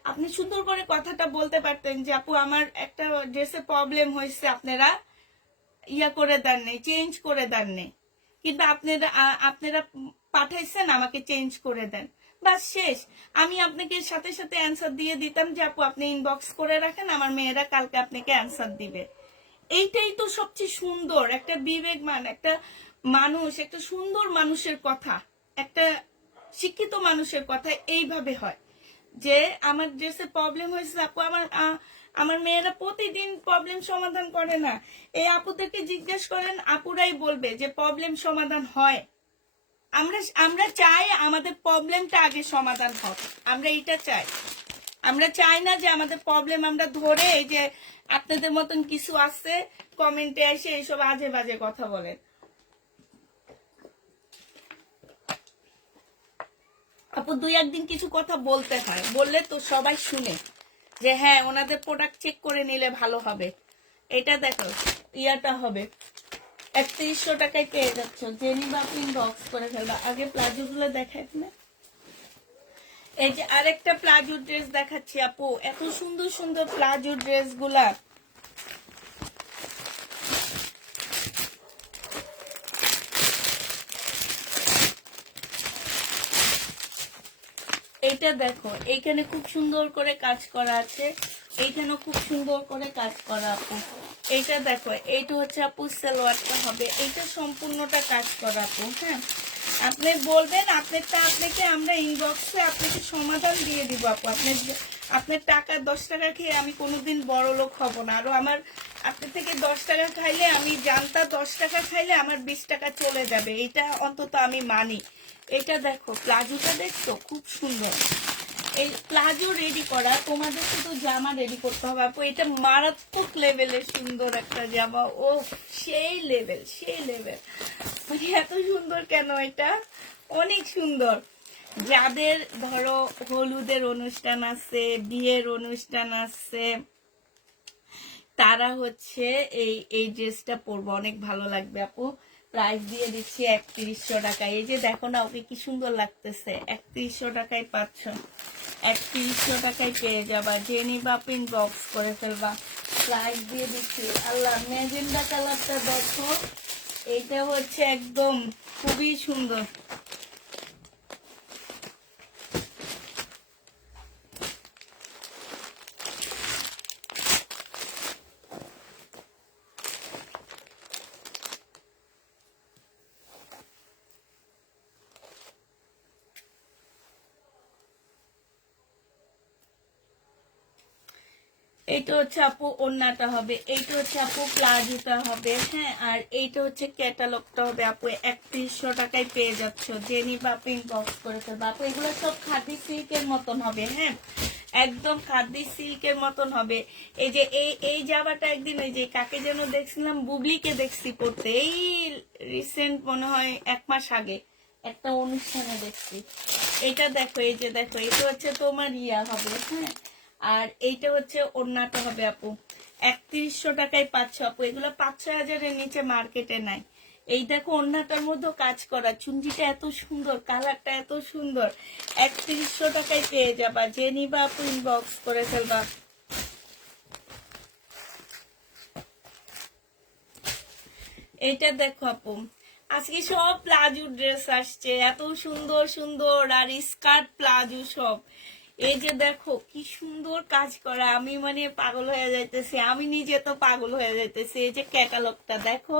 আপনি সুন্দর করে কথাটা বলতে পারতেন যে আপু আমার একটা ড্রেসে প্রবলেম হয়েছে, আপনারা ইয়া করে দেন নাই, চেঞ্জ করে দেন নাই, কিন্তু আপনারা পাঠাইছেন আমাকে চেঞ্জ করে দেন, বাস শেষ। আমি আপনাকে সাথে সাথে অ্যান্সার দিয়ে দিতাম যে আপু আপনি ইনবক্স করে রাখেন, আমার মেয়েরা কালকে আপনাকে অ্যান্সার দিবে। এইটাই তো সবচেয়ে সুন্দর একটা বিবেকমান একটা মানুষ, একটা সুন্দর মানুষের কথা, একটা শিক্ষিত মানুষের কথা এইভাবে হয় যে আমার ড্রেসে প্রবলেম হয়েছে আপু, আমার মেয়েরা প্রতিদিন প্রবলেম সমাধান করে না। এই আপুদেরকে জিজ্ঞেস করেন, আপুরাই বলবে যে প্রবলেম সমাধান হয়। আমরা চাই আমাদের প্রবলেমটা আগে সমাধান হোক, আমরা এটা চাই। আমরা চাই না যে আমাদের প্রবলেম আমরা ধরে এই যে আপনাদের মতন কিছু আছে কমেন্টে এসে এইসব আজে বাজে কথা বলেন। আপু দুই একদিন কিছু কথা বলতে হয়, বললে তো সবাই শুনে যে হ্যাঁ ওনাদের প্রোডাক্ট চেক করে নিলে ভালো হবে। এটা দেখো ইয়াটা হবে 3100 টাকায় পেয়ে যাচ্ছ, জেনি বাপিন বক্স করে ফেলবা। আগে প্লাজো গুলো দেখাই না, এই যে আরেকটা প্লাজো ড্রেস দেখাচ্ছি আপু, এত সুন্দর সুন্দর প্লাজো ড্রেস গুলা। এইটা দেখো, এইখানে খুব সুন্দর করে কাজ করা আছে, এইখানেও খুব সুন্দর করে কাজ করা আপু। এইটা দেখো, এইটা হচ্ছে আপু সালোয়ারটা হবে, এইটা সম্পূর্ণটা কাজ করা আপু। হ্যাঁ আপনি বলবেন আপনারটা, আপনাকে আমরা ইনবক্সে আপনাকে সমাধান দিয়ে দিব আপু। আপনার টাকা 10 টাকা খেয়ে আমি কোনোদিন বড় লোক হব না। আরো আমার আপনার থেকে 10 টাকা খাইলে, আমি জানতা 10 টাকা খাইলে আমার 20 টাকা চলে যাবে, এটা অন্তত আমি মানি। এটা দেখো প্লাজোটা দেখছো খুব সুন্দর। এই প্লাজো রেডি করা, তোমাদের শুধু জামা রেডি করতে হবে আপু। এটা মারাত্মক লেভেলের সুন্দর একটা জামা, ও সেই লেভেল সেই লেভেল, মানে এত সুন্দর কেন, এটা অনেক সুন্দর। যাদের ধরো হলুদের অনুষ্ঠান আছে, বিয়ের অনুষ্ঠান আছে, তারা হচ্ছে এই ড্রেসটা পরবো, অনেক ভালো লাগবে আপু। প্রাইস দিয়ে দিচ্ছি 3100 টাকা। এই যে দেখো না ওকে কি সুন্দর লাগতেছে, 3100 টাকায় পাচ্ছ, 3100 টাকায় পেয়ে যাবা। জেনি বাপিন বক্স করে ফেলবা, প্রাইস দিয়ে দিচ্ছি। আল্লাহ ম্যাজেন্ডা কালারটা দেখো, এইটা হচ্ছে একদম খুবই সুন্দর। এইটা হচ্ছে আপু ওড়নাটা হবে, এইটা হচ্ছে আপু প্লাজোটা হবে। হ্যাঁ আর এইটা হচ্ছে ক্যাটালগটা হবে আপু। 3100 টাকায় পেয়ে যাচ্ছ, জেনি বাপিন বক্স করে ফেলবা আপু। এগুলো সব খাদি সিল্কের মতন হবে। হ্যাঁ একদম খাদি সিল্কের মতন হবে। এই যে এই জামাটা একদিন এই যে কাকে যেন দেখছিলাম, বুবলিকে দেখছি পড়তে, এই রিসেন্ট মনে হয় 1 মাস আগে একটা অনুষ্ঠানে দেখছি। এটা দেখো, এই যে দেখো, এটা হচ্ছে তোমার ইয়া হবে। হ্যাঁ আর এইটা হচ্ছে ওড়নাটা হবে আপু। 3100 টাকায় পাচ্ছ আপু। এগুলো 5-6 হাজারের নিচে মার্কেটে নাই। এই দেখো ওড়নাটার মধ্যে কাজ করা, চুনজিটা এত সুন্দর, কালারটা এত সুন্দর, 3100 টাকায় পেয়ে যাবা। যে নিবা আপু ইনবক্স করে ফেলবা। এইটা দেখো আপু, আজকে সব প্লাজো ড্রেস আসছে, এত সুন্দর সুন্দর, আর স্কার্ট প্লাজো সব। এই যে দেখো কি সুন্দর কাজ করা, আমি মানে পাগল হয়ে যাইতেছি, আমি নিজে তো পাগল হয়ে যাইতেছি। এই যে ক্যাটালগটা দেখো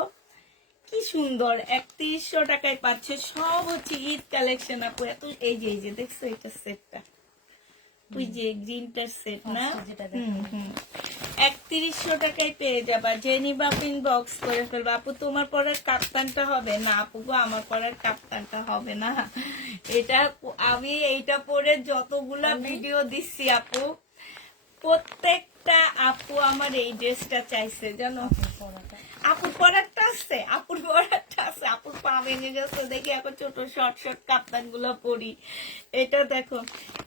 কি সুন্দর, 3100 টাকায় পাচ্ছে। সব হচ্ছে ঈদ কালেকশন আপু। এত এই যে দেখছো এটা সেটটা, ওই যে গ্রিনটার সেট না, 3100 টাকায় পেয়ে যাবা। জেনি বাপিন বক্স করে ফেলবা আপু। তোমার পরার কাপ্তানটা হবে না আপু গো, আমার পরার কাপ্তানটা হবে না। এটা আমি এইটা পরে যতগুলা ভিডিও দিচ্ছি আপু, প্রত্যেকটা আপু আমার এই ড্রেসটা চাইছে জানো। আপুর পরারটা আছে, আপুর পরারটা আছে, আপুর পা ভেঙে গেছে দেখি এখন ছোট শর্ট শর্ট কাপ্তান গুলো পরি। এটা দেখো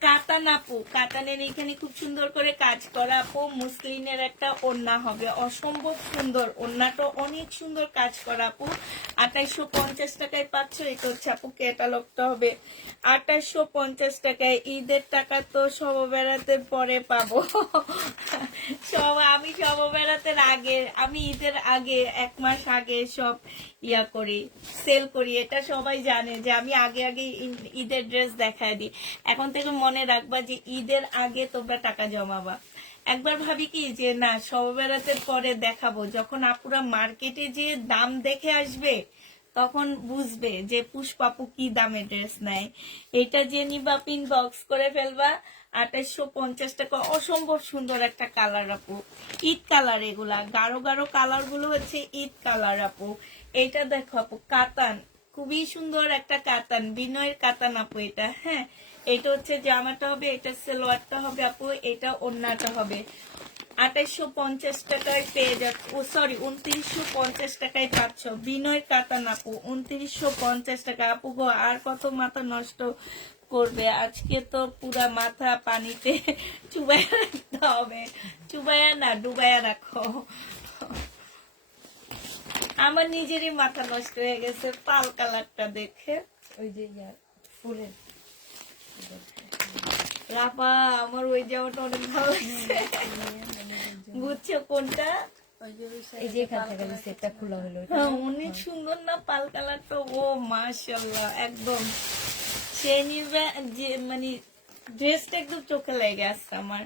কাতান আপু, কাতানের এখানে খুব সুন্দর করে কাজ করা আপু। মুসলিনের একটা ওড়না হবে, অসম্ভব সুন্দর ওড়নাটা, অনেক সুন্দর কাজ করা আপু। 2850 টাকায় পাচ্ছ। এটা হচ্ছে আপু ক্যাটালগটা হবে 2850 টাকায়। ঈদের টাকা তো সব বেড়াতে পরে পাবো। আমি সব বেড়াতে আগে, আমি ঈদের আগে 1 মাস আগে সব ইয়া করি, সেল করি। এটা সবাই জানে যে আমি আগে আগে ঈদের ড্রেস দেখায় দিই। এখন থেকে মনে রাখবা যে ঈদের আগে তোমরা টাকা জমাবা। একবার ভাবি কি যে না সব বেড়াতের পরে দেখাবো, যখন আপুরা মার্কেটে যে দাম দেখে আসবে তখন বুঝবে যে পুষ্পাপু কি দামে ড্রেস নেয়। এটা যে নিবা পিন বক্স করে ফেলবা 2850 টাকা। অসম্ভব সুন্দর একটা কালার আপু, ঈদ কালার। এগুলা গাঢ় গাঢ় কালার গুলো হচ্ছে ঈদ কালার আপু। এটা দেখো আপু কাতান, খুবই সুন্দর একটা কাতান, বিনয়ের কাতান আপু এটা। হ্যাঁ, এটা হচ্ছে জামাটা হবে, এটা সালোয়ারটা হবে আপু, এটা ওড়নাটা হবে। 2850 টাকায় পেয়ে যাচ্ছে, ও সরি 2950 টাকায় পাচ্ছ বিনয় কাতান আপু, 2950 টাকা আপু গো। আর কত মাথা নষ্ট করবে, আজকে তো পুরা মাথা পানিতে চুবাইয়া রাখতে হবে, চুবাইয়া না ডুবাইয়া রাখো। আমার নিজেরই মাথা নষ্ট হয়ে গেছে পাল কালারটা দেখে। ওই যে ফুলের রাপা, আমার ওই জামাটা অনেক ভালো লাগছে। বুঝছো কোনটা? এই যে এখান থেকে সেটটা খোলা হলো হ্যাঁ, অনেক সুন্দর না পাল কালারটা? ও মাশাআল্লাহ, একদম সেই নিবে যে মানে ড্রেসটা একদম চোখে লেগে আসছে আমার।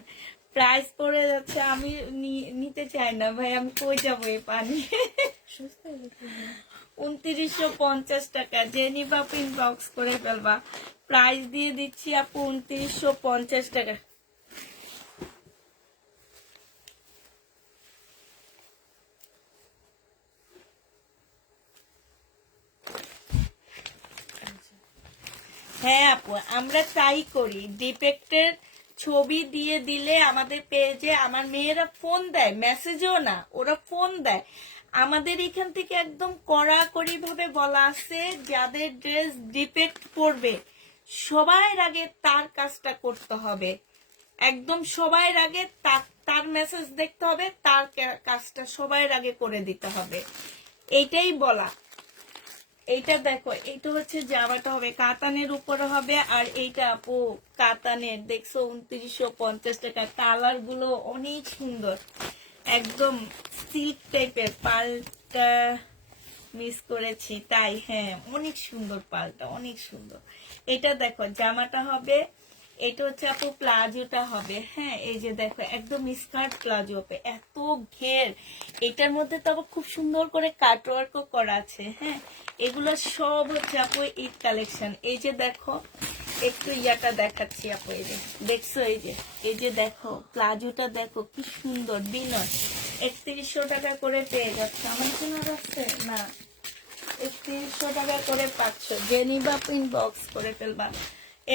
প্রাইস পড়ে যাচ্ছে, আমি নিতে চাই না ভাই, আমি কই যাবো এই পানি। 2950 টাকা, যে নিবা ইনবক্স করে ফেলবা। প্রাইস দিয়ে দিচ্ছি আপু 2950 টাকা। হ্যাঁ আপু, আমরা ট্রাই করি ডিফেক্টের ছবি দিয়ে দিলে আমাদের পেজে আমার মেয়েরা ফোন দেয়, মেসেজও না, ওরা ফোন দেয়। আমাদের এখান থেকে একদম কড়াকড়ি ভাবে বলা আছে, যাদের ড্রেস ডিফেক্ট পড়বে সবার আগে তার কাজটা করতে হবে, একদম সবার আগে তার মেসেজ দেখতে হবে, তার কাজটা সবার আগে করে দিতে হবে, এইটাই বলা। এইটা দেখো, এইটা হচ্ছে জামাটা হবে কাতানের উপরে হবে, আর এইটা আপু কাতানের, দেখছো 2950 টাকা। কালার গুলো অনেক সুন্দর, একদম সিল্ক টাইপের। পালটা মিস করেছি তাই, হ্যাঁ অনেক সুন্দর পালটা, অনেক সুন্দর। এটা দেখো জামাটা হবে, এটা হচ্ছে আপু প্লাজোটা হবে। হ্যাঁ, এই যে দেখো একদম স্কার্ট প্লাজো হবে, এত ঘের। এটার মধ্যে তো আবার খুব সুন্দর করে কাটওয়ার্কও করা আছে। হ্যাঁ, এগুলো সব হচ্ছে আপু ঈদ কালেকশন। এই যে দেখো একটু ইয়াটা দেখাচ্ছি আপু, এই যে দেখছো, এই যে দেখো প্লাজোটা দেখো কি সুন্দর। বিনয় 3100 টাকা করে পেয়ে যাচ্ছে, আমার জন্য রাখছে না, 3100 টাকা করে পাচ্ছ, যে নিবা ইনবক্স করে ফেলবা।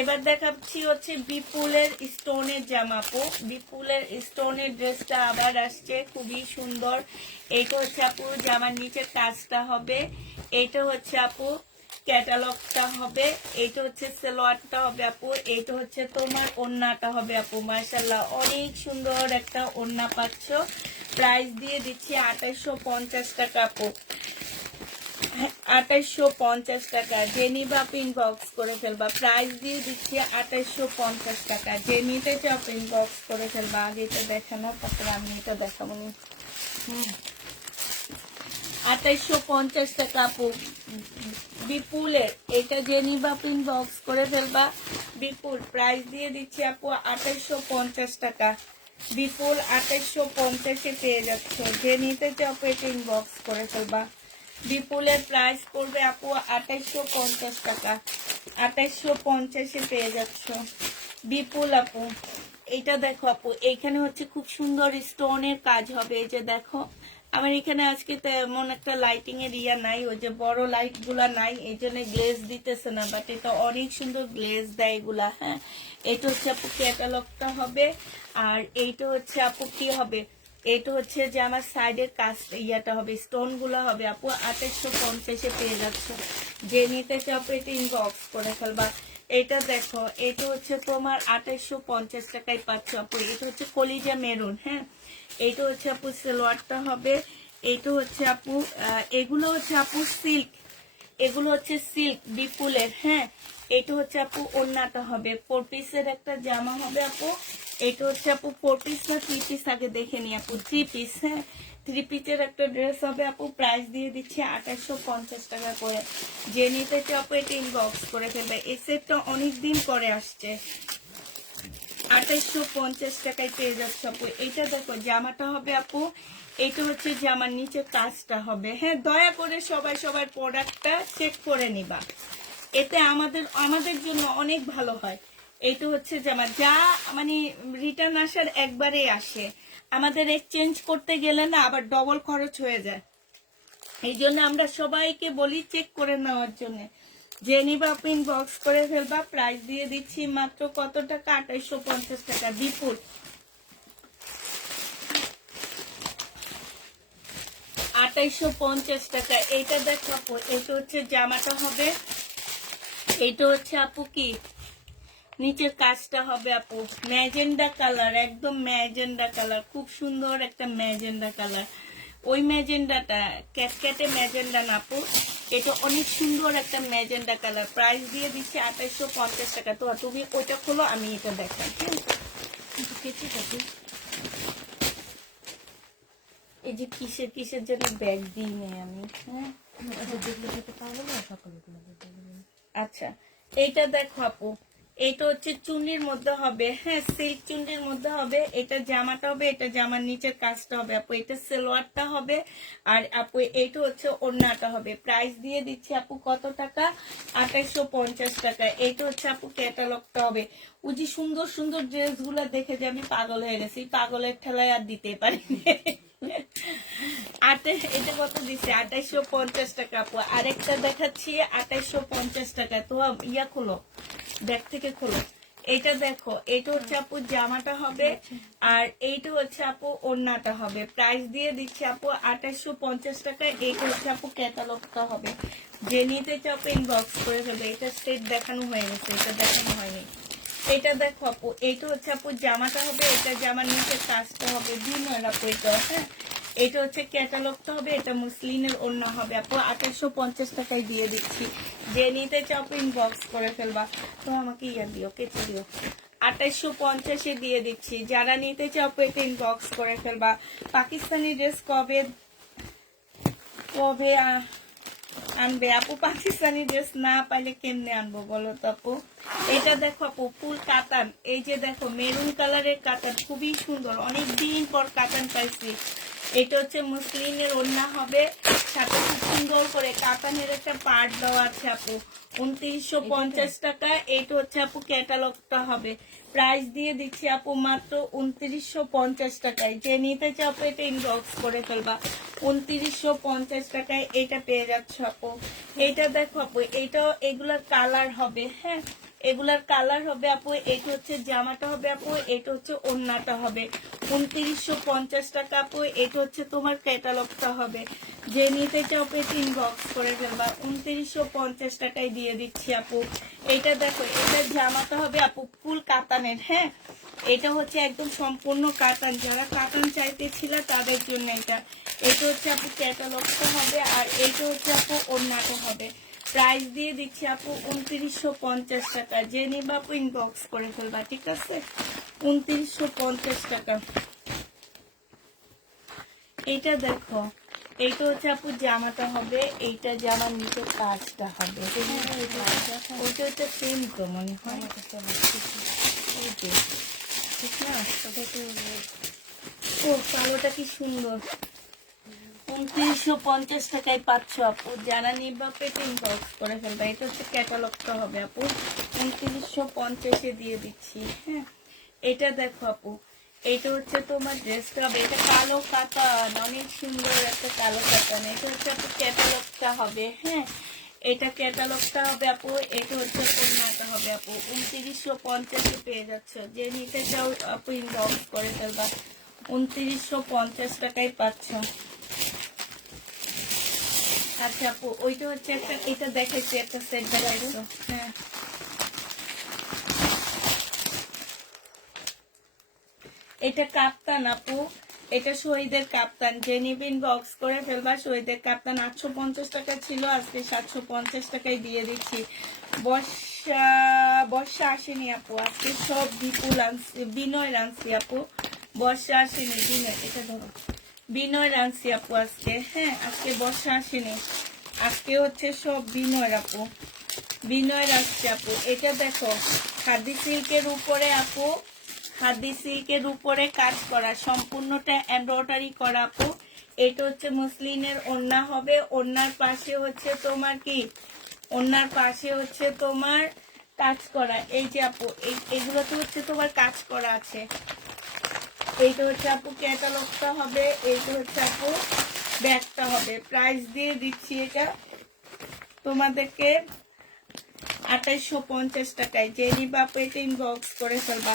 এবার দেখাচ্ছি হচ্ছে বিপুলের স্টোনের জামা আপু, বিপুলের স্টোনের ড্রেসটা আবার আসছে, খুবই সুন্দর। এইটা হচ্ছে আপু জামার নিচের কাজটা হবে, এইটা হচ্ছে আপু ক্যাটালগটা হবে, এইটা হচ্ছে সালোয়ারটা হবে আপু, এইটা হচ্ছে তোমার ওড়নাটা হবে আপু। মাশাআল্লাহ, অনেক সুন্দর একটা ওড়না পাচ্ছ। প্রাইস দিয়ে দিচ্ছি 2850 টাকা আপু, 2850 টাকা। যে নিবা ইনবক্স করে ফেলবা, প্রাইস দিয়ে দিচ্ছি 2850 টাকা। যে নিতে চাও ইনবক্স করে ফেলবা। আগে এটা দেখানো, তারপরে আমি এটা দেখাবো। 2850 টাকা আপু বিপুলের, এটা যে নিবা ইনবক্স করে ফেলবা। বিপুল প্রাইস দিয়ে দিচ্ছি আপু 2850 টাকা। বিপুল 2850-এ পেয়ে যাচ্ছ, যে নিতে চাও এটা ইনবক্স করে ফেলবা। বিপুলের প্রাইস পড়বে আপু 2850 টাকা, 2850-এ পেয়ে যাচ্ছ বিপুল আপু। এটা দেখো আপু, এইখানে হচ্ছে খুব সুন্দর স্টোনের কাজ হবে। এই যে দেখো, আমার এখানে আজকে তেমন একটা লাইটিং এর ইয়া নাই, ওই যে বড় লাইট গুলা নাই, এই জন্য গ্লেজ দিতেছে না, বাট এটা অনেক সুন্দর গ্লেজ দেয় এগুলা। হ্যাঁ, এটা হচ্ছে আপু ক্যাটালগটা হবে, আর এইটা হচ্ছে আপু কি হবে, এটা হচ্ছে যে আমার সাইডের কাজ ইয়াটা হবে, স্টোন গুলা হবে আপু। 2850-এ পেয়ে যাচ্ছে, যে নিতে চাও এটা ইনবক্স করে ফেলবা। এটা দেখো, এটা হচ্ছে তোমার 2850 টাকায় পাচ্ছ আপু। এটা হচ্ছে কলিজা মেরুন। হ্যাঁ, এইটা হচ্ছে আপু সালোয়ারটা হবে, এইটা হচ্ছে আপু এগুলো হচ্ছে আপু সিল্ক, এগুলো হচ্ছে সিল্ক বিপুলের। হ্যাঁ, এটা হচ্ছে আপু ওড়নাটা হবে, 4 পিসের একটা জামা হবে আপু। এটা হচ্ছে আপু 4 পিস না 3 পিস, আগে দেখে নি আপু, 3 পিস। হ্যাঁ, 3 পিসের একটা ড্রেস হবে আপু। প্রাইস দিয়ে দিচ্ছি 2850 টাকা করে। যে নিতে চাও আপু এটা ইনবক্স করে ফেলবে। এই সেটটা অনেকদিন পরে আসছে, 2850 টাকায় পেয়ে যাচ্ছে আপু। এইটা দেখো জামাটা হবে আপু, এটা হচ্ছে জামার নিচে কাজটা হবে। হ্যাঁ, দয়া করে সবাই সবার প্রোডাক্টটা চেক করে নিবা, এতে আমাদের জন্য অনেক ভালো হয়। এইটা হচ্ছে জামা, যা মানে রিটার্ন আসার একবারে আসে, আমাদের এক্সচেঞ্জ করতে গেলে না আবার ডবল খরচ হয়ে যায়। এই জন্য আমরা সবাইকে বলি চেক করে নেওয়ার জন্য। জেনিবা পিন বক্স করে ফেলবা। প্রাইস দিয়ে দিচ্ছি মাত্র কত টাকা? 2850 টাকা। বিপুল 2850 টাকা। এটা দেখো আপু, এটা হচ্ছে জামাটা হবে, এটা হচ্ছে আপু কি নিচের কাজটা হবে আপু ম্যাজেন্ডা কালার, একদম ম্যাজেন্ডা কালার, খুব সুন্দর একটা ম্যাজেন্ডা কালার। ওই ম্যাজেন্ডাটা ক্যাটক্যাটে ম্যাজেন্ডা না আপু, এটা অনেক সুন্দর একটা ম্যাজেন্ডা কালার। প্রাইস দিয়ে দিচ্ছি 2850 টাকা। তো তুমি ওইটা খোলো, আমি এটা দেখাই। এই যে কিসের কিসের জন্য ব্যাগ দিই নেই আমি। হ্যাঁ আচ্ছা, এইটা দেখো আপু, এটা হচ্ছে চুন্নির মধ্যে হবে, হ্যাঁ সিল্ক চুন্নির মধ্যে হবে। এটা জামাটা হবে, এটা জামার নিচের কাজটা হবে আপু, এটা সালোয়ারটা হবে, আর আপু এইটা হচ্ছে ওড়নাটা হবে। প্রাইস দিয়ে দিচ্ছি আপু কত টাকা? 2850 টাকা। এটা হচ্ছে আপু ক্যাটালগটা হবে। ওই যে সুন্দর সুন্দর ড্রেসগুলো দেখে যে আমি পাগল হয়ে গেছি, পাগলের ঠেলায় আর দিতে পারিনি। এটা কত দিচ্ছে? 2850 টাকা আপু। আরেকটা দেখাচ্ছি 2850 টাকা। তো ইয়া খোলো, ব্যাগ থেকে খোলো। এটা দেখো, এটা হচ্ছে আপু জামাটা হবে, আর এইটা হচ্ছে আপু ওড়নাটা হবে। প্রাইস দিয়ে দিচ্ছি আপু 2850 টাকা। এইটা হচ্ছে আপু ক্যাটালগটা হবে। যে নিতে চাও ইনবক্স করে ফেলবে। এটা সেট দেখানো হয়ে গেছে, এটা দেখানো হয়নি। এটা দেখো আপু, এইটা হচ্ছে আপু জামাটা হবে, এটা জামার নিচে কাজটা হবে ভিন্ন আপু। এটা হ্যাঁ, এটা হচ্ছে ক্যাটালগটা হবে, এটা মুসলিনের ওড়না হবে আপু। 2850 টাকায় দিয়ে দিচ্ছি। যে নিতে চাও ইনবক্স করে ফেলবা। তো আমাকে ইয়া দিও, কেচে দিও। 2850 দিয়ে দিচ্ছি। যারা নিতে চাও এটা ইনবক্স করে ফেলবা। পাকিস্তানি ড্রেস কবে কবে আনবে আপু? পাকিস্তানি ড্রেস না পাইলে কেমনে আনবো বলো তো আপু? এটা দেখো আপু ফুল কাতান, এই যে দেখো মেরুন কালারের কাতান, খুবই সুন্দর, অনেকদিন পর কাতান পাইছি। এটা হচ্ছে মুসলিনের ওড়না হবে, সাথে খুব সুন্দর করে কাতানের একটা পার্ট দেওয়া আছে আপু। 2950 টাকা। এটা হচ্ছে আপু ক্যাটালগটা হবে। প্রাইস দিয়ে দিচ্ছি আপু মাত্র 2950 টাকায়। যে নিতে চাও এটা ইনবক্স করে ফেলবা। 2950 টাকায় এটা পেয়ে যাচ্ছ আপু। এটা দেখো আপু, এটাও এগুলার কালার হবে, হ্যাঁ এগুলার কালার হবে আপু। এটা হচ্ছে জামাটা হবে আপু, এটা হচ্ছে ওড়নাটা হবে। 2950 টাকা আপু। এটা হচ্ছে তোমার ক্যাটালগটা হবে। যে নিতে চাও এটা ইনবক্স করে ফেলবা। 2950 টাকায় দিয়ে দিচ্ছি আপু। এটা দেখো, এটা জামাটা হবে আপু ফুল কাতানের, হ্যাঁ এটা হচ্ছে একদম সম্পূর্ণ কাতান। যারা কাতান চাইতেছিল তাদের জন্য এটা। এটা হচ্ছে আপু ক্যাটালগটা হবে, আর এটা হচ্ছে আপু ওড়নাটা হবে। প্রাইস দিয়ে দিচ্ছি আপু 2950 টাকা। যে নিবা আপু ইনবক্স করে ফেলবা, ঠিক আছে? 2950 টাকা। এইটা দেখো, এইটা হচ্ছে আপু জামাটা হবে, এইটা জামার নিচে কাজটা হবে। ওইটা হচ্ছে সেম তো মনে হয়, ঠিক না? ও কালোটা কি সুন্দর। 2950 টাকায় পাচ্ছ আপু। যারা নিবা পেটে ইনবক্স করে ফেলবা। এটা হচ্ছে ক্যাটালগটা হবে আপু। 2950 দিয়ে দিচ্ছি, হ্যাঁ এটা দেখো আপু, এটা হচ্ছে তোমার ড্রেসটা হবে। এটা কালো কাতান, অনেক সুন্দর একটা কালো কাতান। এটা হচ্ছে আপু ক্যাটালগটা হবে, হ্যাঁ এটা ক্যাটালগটা হবে আপু। এটা হচ্ছে ওড়নাটা হবে আপু। 2950 পেয়ে যাচ্ছ। যে নিতে চাও আপু ইনবক্স করে ফেলবা। 2950 টাকায় পাচ্ছ। আচ্ছা আপু, ওইটা হচ্ছে একটা, এটা দেখাইছি একটা সেট দেখাইছো, হ্যাঁ এটা কাপ্তান আপু, এটা শহীদের কাপ্তান। যে নিবিন বক্স করে ফেলবা। শহীদের কাপ্তান 850 টাকা ছিল, আজকে 750 টাকায় দিয়ে দিচ্ছি। বর্ষা বর্ষা আসেনি আপু, আজকে সব বিপুল আনছি, বিনয় আনছি আপু। বর্ষা আসেনি, বিনয় এটা ধরো, বিনয় আনছি আপু আজকে, হ্যাঁ আজকে বর্ষা আসেনি, আজকে হচ্ছে সব বিনয় আপু, বিনয় আসছে আপু। এটা দেখো খাদি সিল্কের উপরে আপু, খাদি সিল্কের উপরে কাজ করা, সম্পূর্ণটা এমব্রয়ডারি করা আপু। এটা হচ্ছে মুসলিনের ওড়না হবে। ওড়নার পাশে হচ্ছে তোমার কি, ওড়নার পাশে হচ্ছে তোমার কাজ করা। এই যে আপু এগুলোতে হচ্ছে তোমার কাজ করা আছে। এইটা হচ্ছে আপু ক্যাটালগটা হবে। এইটা হচ্ছে আপু ব্যাগটা হবে। প্রাইস দিয়ে দিচ্ছি এটা তোমাদেরকে 2850 টাকায়। যে নিবা আপু এটা ইনবক্স করে ফেলবা।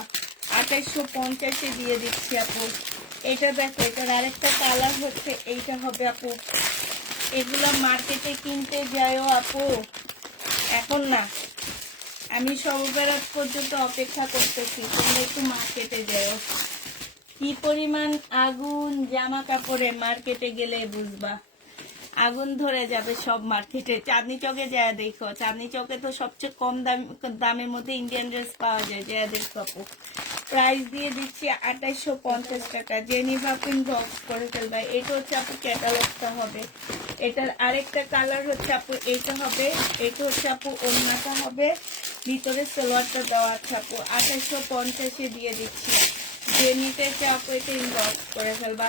2850 দিয়ে দিচ্ছি আপু। এটা দেখো, এটার আরেকটা কালার হচ্ছে এইটা হবে আপু। এগুলো মার্কেটে কিনতে যাইও আপু, এখন না, আমি সর্ববেলাত পর্যন্ত অপেক্ষা করতেছি, তোমরা একটু মার্কেটে যাও। কি পরিমাণ আগুন জামা কাপড়ে মার্কেটে গেলে বুঝবা, আগুন ধরে যাবে সব মার্কেটে। চাঁদনি চকে যায় দেখো, চাঁদনি চকে তো সবচেয়ে কম দামের মধ্যে ইন্ডিয়ান ড্রেস পাওয়া যায়, যায় দেখো আপু। প্রাইস দিয়ে দিচ্ছি 2850 টাকা। যে নিবা আপু ইনবক্স করে ফেলবা। এটা হচ্ছে আপু ক্যাটালগটা হবে। এটার আরেকটা কালার হচ্ছে আপু এইটা হবে। এটা হচ্ছে আপু ওড়নাটা হবে, ভিতরে সালোয়ারটা দেওয়া আছে আপু। 2850 দিয়ে দিচ্ছি। যে নিতে চাই আপু এটা ইনবক্স করে ফেলবা।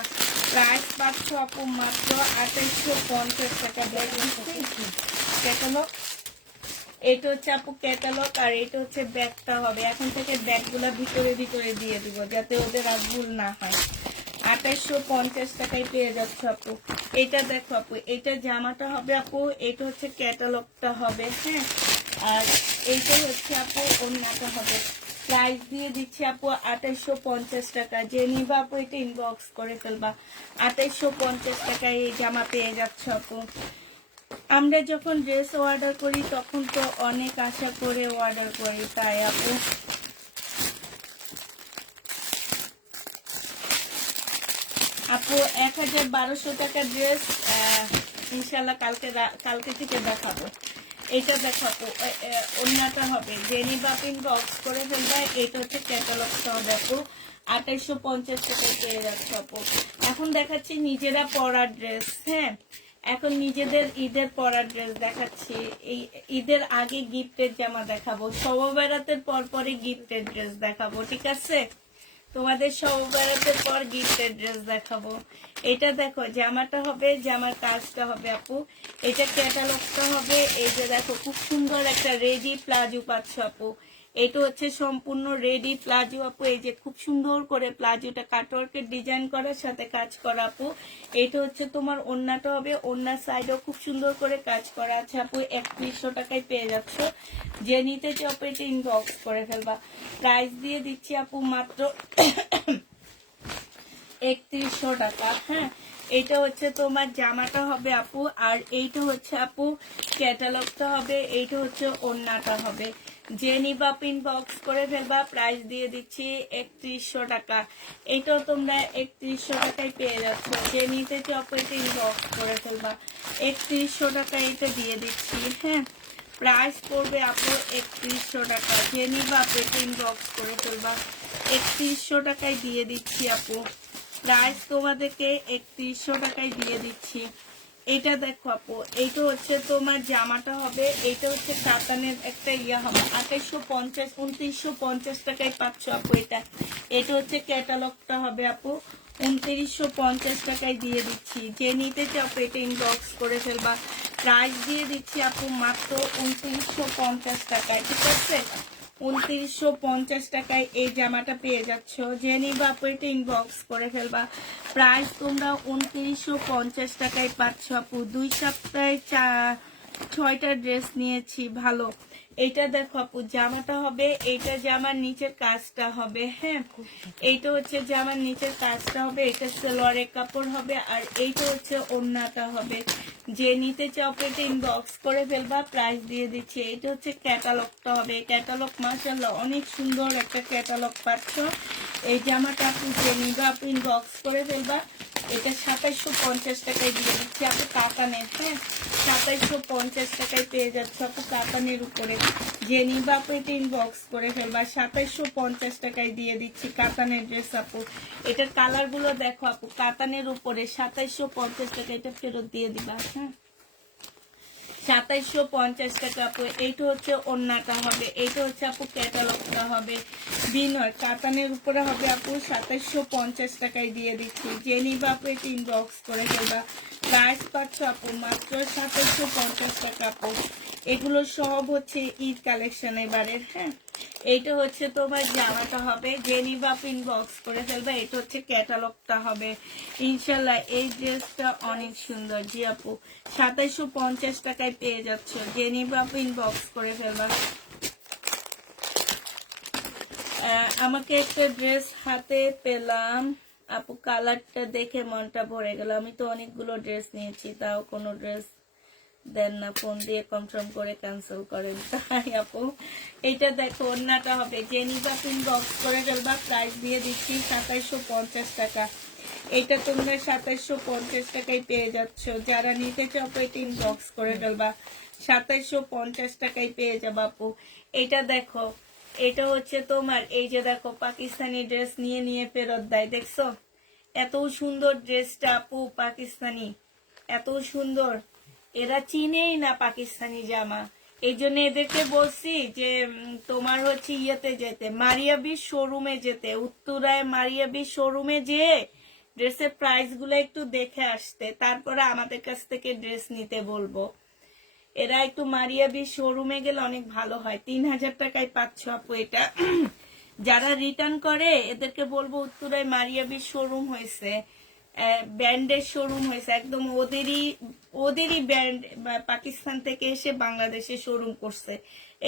প্রাইস পাচ্ছ আপু মাত্র 2850 টাকা। ক্যাটালগ, এটা হচ্ছে আপু ক্যাটালগ, আর এটা হচ্ছে ব্যাগটা হবে। এখন থেকে ব্যাগগুলা ভিতরে ভিতরে দিয়ে দিব যাতে ওদের আর ভুল না হয়। 2850 টাকায় পেয়ে যাচ্ছ আপু। এটা দেখো আপু, এটা জামাটা হবে আপু, এটা হচ্ছে ক্যাটালগটা হবে, হ্যাঁ। আর এইটা হচ্ছে আপু ওড়নাটা হবে। প্রাইস দিয়ে দিচ্ছি আপু 2850 টাকা। যে নিবা আপু এটা ইনবক্স করে ফেলবা। 2850 টাকায় এই জামা পেয়ে যাচ্ছ আপু। আমরা যখন ড্রেস অর্ডার করি তখন তো অনেক আশা করে অর্ডার করি, তাই আপু। আপু 1200 টাকা ড্রেস ইনশাল্লাহ কালকে থেকে দেখাবো। এটা দেখাবো, ওড়নাটা হবে। জেনি বাপিন বক্স করে ফেলবে। এটা হচ্ছে ক্যাটালগটা হবে আপু। 2850 টাকায় পেয়ে যাচ্ছে আপু। এখন দেখাচ্ছি নিজেরা পরার ড্রেস, হ্যাঁ। এখন নিজেদের ঈদের পরার ড্রেস দেখাচ্ছি। এই ঈদের আগে গিফটের জামা দেখাবো, সববেরাতের পর পরে গিফটের ড্রেস দেখাবো, ঠিক আছে? তোমাদের সববেরাতের পর গিফটের ড্রেস দেখাবো। এটা দেখো, জামাটা হবে, জামার কাজটা হবে আপু। এটা ক্যাটালগটা হবে। এই যে দেখো, খুব সুন্দর একটা রেডি প্লাজো পাচ্ছ আপু। এটা হচ্ছে সম্পূর্ণ রেডি প্লাজো আপু। এই যে খুব সুন্দর করে প্লাজোটা কাটওয়ার্কের ডিজাইন করার সাথে কাজ করা আপু। এটা হচ্ছে তোমার ওড়নাটা হবে, ওড়নার সাইডেও খুব সুন্দর করে কাজ করা আছে আপু। 3100 টাকায় পেয়ে যাচ্ছ। যে নিতে চাও আপু এটা ইনবক্স করে ফেলবা। প্রাইস দিয়ে দিচ্ছি আপু মাত্র 3100 টাকা, হ্যাঁ। এটা হচ্ছে তোমার জামাটা হবে আপু, আর এইটা হচ্ছে আপু ক্যাটালগটা হবে। এইটা হচ্ছে ওড়নাটা হবে। যে নিবা ইনবক্স করে ফেলবা। প্রাইস দিয়ে দিচ্ছি 3100 টাকা। এটাও তোমরা 3100 টাকায় পেয়ে যাচ্ছ। যে নিতে চাও আপু এটা ইনবক্স করে ফেলবা। 3100 টাকা এটা দিয়ে দিচ্ছি, হ্যাঁ। প্রাইস পড়বে আপু 3100 টাকা। যে নিবা আপু এটা ইনবক্স করে ফেলবা। 3100 টাকায় দিয়ে দিচ্ছি আপু। প্রাইস তোমাদেরকে 3100 টাকায় দিয়ে দিচ্ছি। এটা দেখো আপু, এইটা হচ্ছে তোমার জামাটা হবে। এটা হচ্ছে কাতানের একটা ইয়া হবে। 2850 2950 টাকায় পাচ্ছ আপু এটা। এটা হচ্ছে ক্যাটালগটা হবে আপু। 2950 টাকায় দিয়ে দিচ্ছি। যে নিতে চাও আপু এটা ইনবক্স করে ফেলবা। প্রাইস দিয়ে দিচ্ছি আপু মাত্র 2950 টাকায়, ঠিক আছে? 2950 টাকায় এই জামাটা পেয়ে যাচ্ছ। যে নিবা আপু এটা ইনবক্স করে ফেলবা। প্রাইস তোমরা 2950 টাকায় পাচ্ছ আপু। 2 সপ্তাহে 6টা ড্রেস নিয়েছি, ভালো। এটা দেখো আপু, জামাটা হবে। এইটা জামার নিচের কাজটা হবে, হ্যাঁ। এইটা হচ্ছে জামার নিচের কাজটা হবে। এটা সালোয়ারের কাপড় হবে, আর এইটা হচ্ছে ওড়নাটা হবে। যে নিতে চাও পেটে ইনবক্স করে ফেলবা। প্রাইস দিয়ে দিচ্ছি। এটা হচ্ছে ক্যাটালগটা হবে। ক্যাটালগ মাশাআল্লাহ অনেক সুন্দর একটা ক্যাটালগ পাচ্ছ। এই জামাটা আপনি যে নিবা আপনি ইনবক্স করে ফেলবা। এটা 2750 টাকায় দিয়ে দিচ্ছি আপু, কাতানের, হ্যাঁ। 2750 টাকায় পেয়ে যাচ্ছে আপু, কাতানের উপরে। যে নিবা আপু এটা ইনবক্স করে ফেলবা। 2750 টাকায় দিয়ে দিচ্ছি কাতানের ড্রেস আপু। এটার কালার গুলো দেখো আপু, কাতানের উপরে 2750 টাকা। এটা ফেরত দিয়ে দিবা, হ্যাঁ। 2750 টাকা আপু। এইটা হচ্ছে ওড়নাটা হবে। এইটা হচ্ছে আপু ক্যাটালগটা হবে। বিনয় কাতানের উপরে হবে আপু। 2750 টাকায় দিয়ে দিচ্ছি। যে নিবা আপু এটা ইনবক্স করে ফেলবা। প্রাইস পাচ্ছ আপু মাত্র 2750 টাকা আপু। এগুলো সব হচ্ছে ঈদ কালেকশন এবারের। হ্যাঁ, এইটা হচ্ছে তোমার জামাটা হবে, জেনিভা পিন বক্স করে ফেলবে। এটা হচ্ছে ক্যাটালগটা হবে ইনশাল্লাহ। এই ড্রেসটা অনেক সুন্দর। জি আপু, 2750 টাকায় পেয়ে যাচ্ছ, জেনিভা পিন বক্স করে ফেলবা। আমাকে একটা ড্রেস হাতে পেলাম আপু, কালারটা দেখে মনটা ভরে গেল। আমি তো অনেকগুলো ড্রেস নিয়েছি, তাও কোনো ড্রেস দেন না, ফোন দিয়ে কনফার্ম করে ক্যান্সেল করেন। তাই আপু, এটা দেখো, ওড়নাটা হবে জেনিভা পিন বক্স করে ফেলবা। প্রাইস দিয়ে দিচ্ছি 2750 টাকা। এটা তোমরা 2750 টাকায় পেয়ে যাচ্ছ। যারা নিতে চাও তিন বক্স করে ফেলবা, 2750 টাকায় পেয়ে যাবো আপু। এটা দেখো, এটা হচ্ছে তোমার, এই যে দেখো, পাকিস্তানি ড্রেস নিয়ে নিয়ে ফেরত দেয়, দেখছো? এত সুন্দর ড্রেসটা আপু, পাকিস্তানি, এত সুন্দর। এরা চিনেই না পাকিস্তানি জামা। এই জন্য এদেরকে বলছি যে তোমার হচ্ছে ইয়েতে যেতে, মারিয়াবির শোরুমে যেতে, উত্তরায় মারিয়াবির শোরুমে যেয়ে ড্রেসের প্রাইস গুলো একটু দেখে আসতে, তারপরে আমাদের কাছ থেকে ড্রেস নিতে বলবো। এরা একটু মারিয়াবির শোরুমে গেলে অনেক ভালো হয়। 3000 টাকায় পাচ্ছ আপু এটা। যারা রিটার্ন করে এদেরকে বলবো উত্তরায় মারিয়াবির শোরুম হয়েছে, ব্যান্ডের শোরুম হয়েছে, একদম ওদেরই ব্যান্ড পাকিস্তান থেকে এসে বাংলাদেশে শোরুম করছে।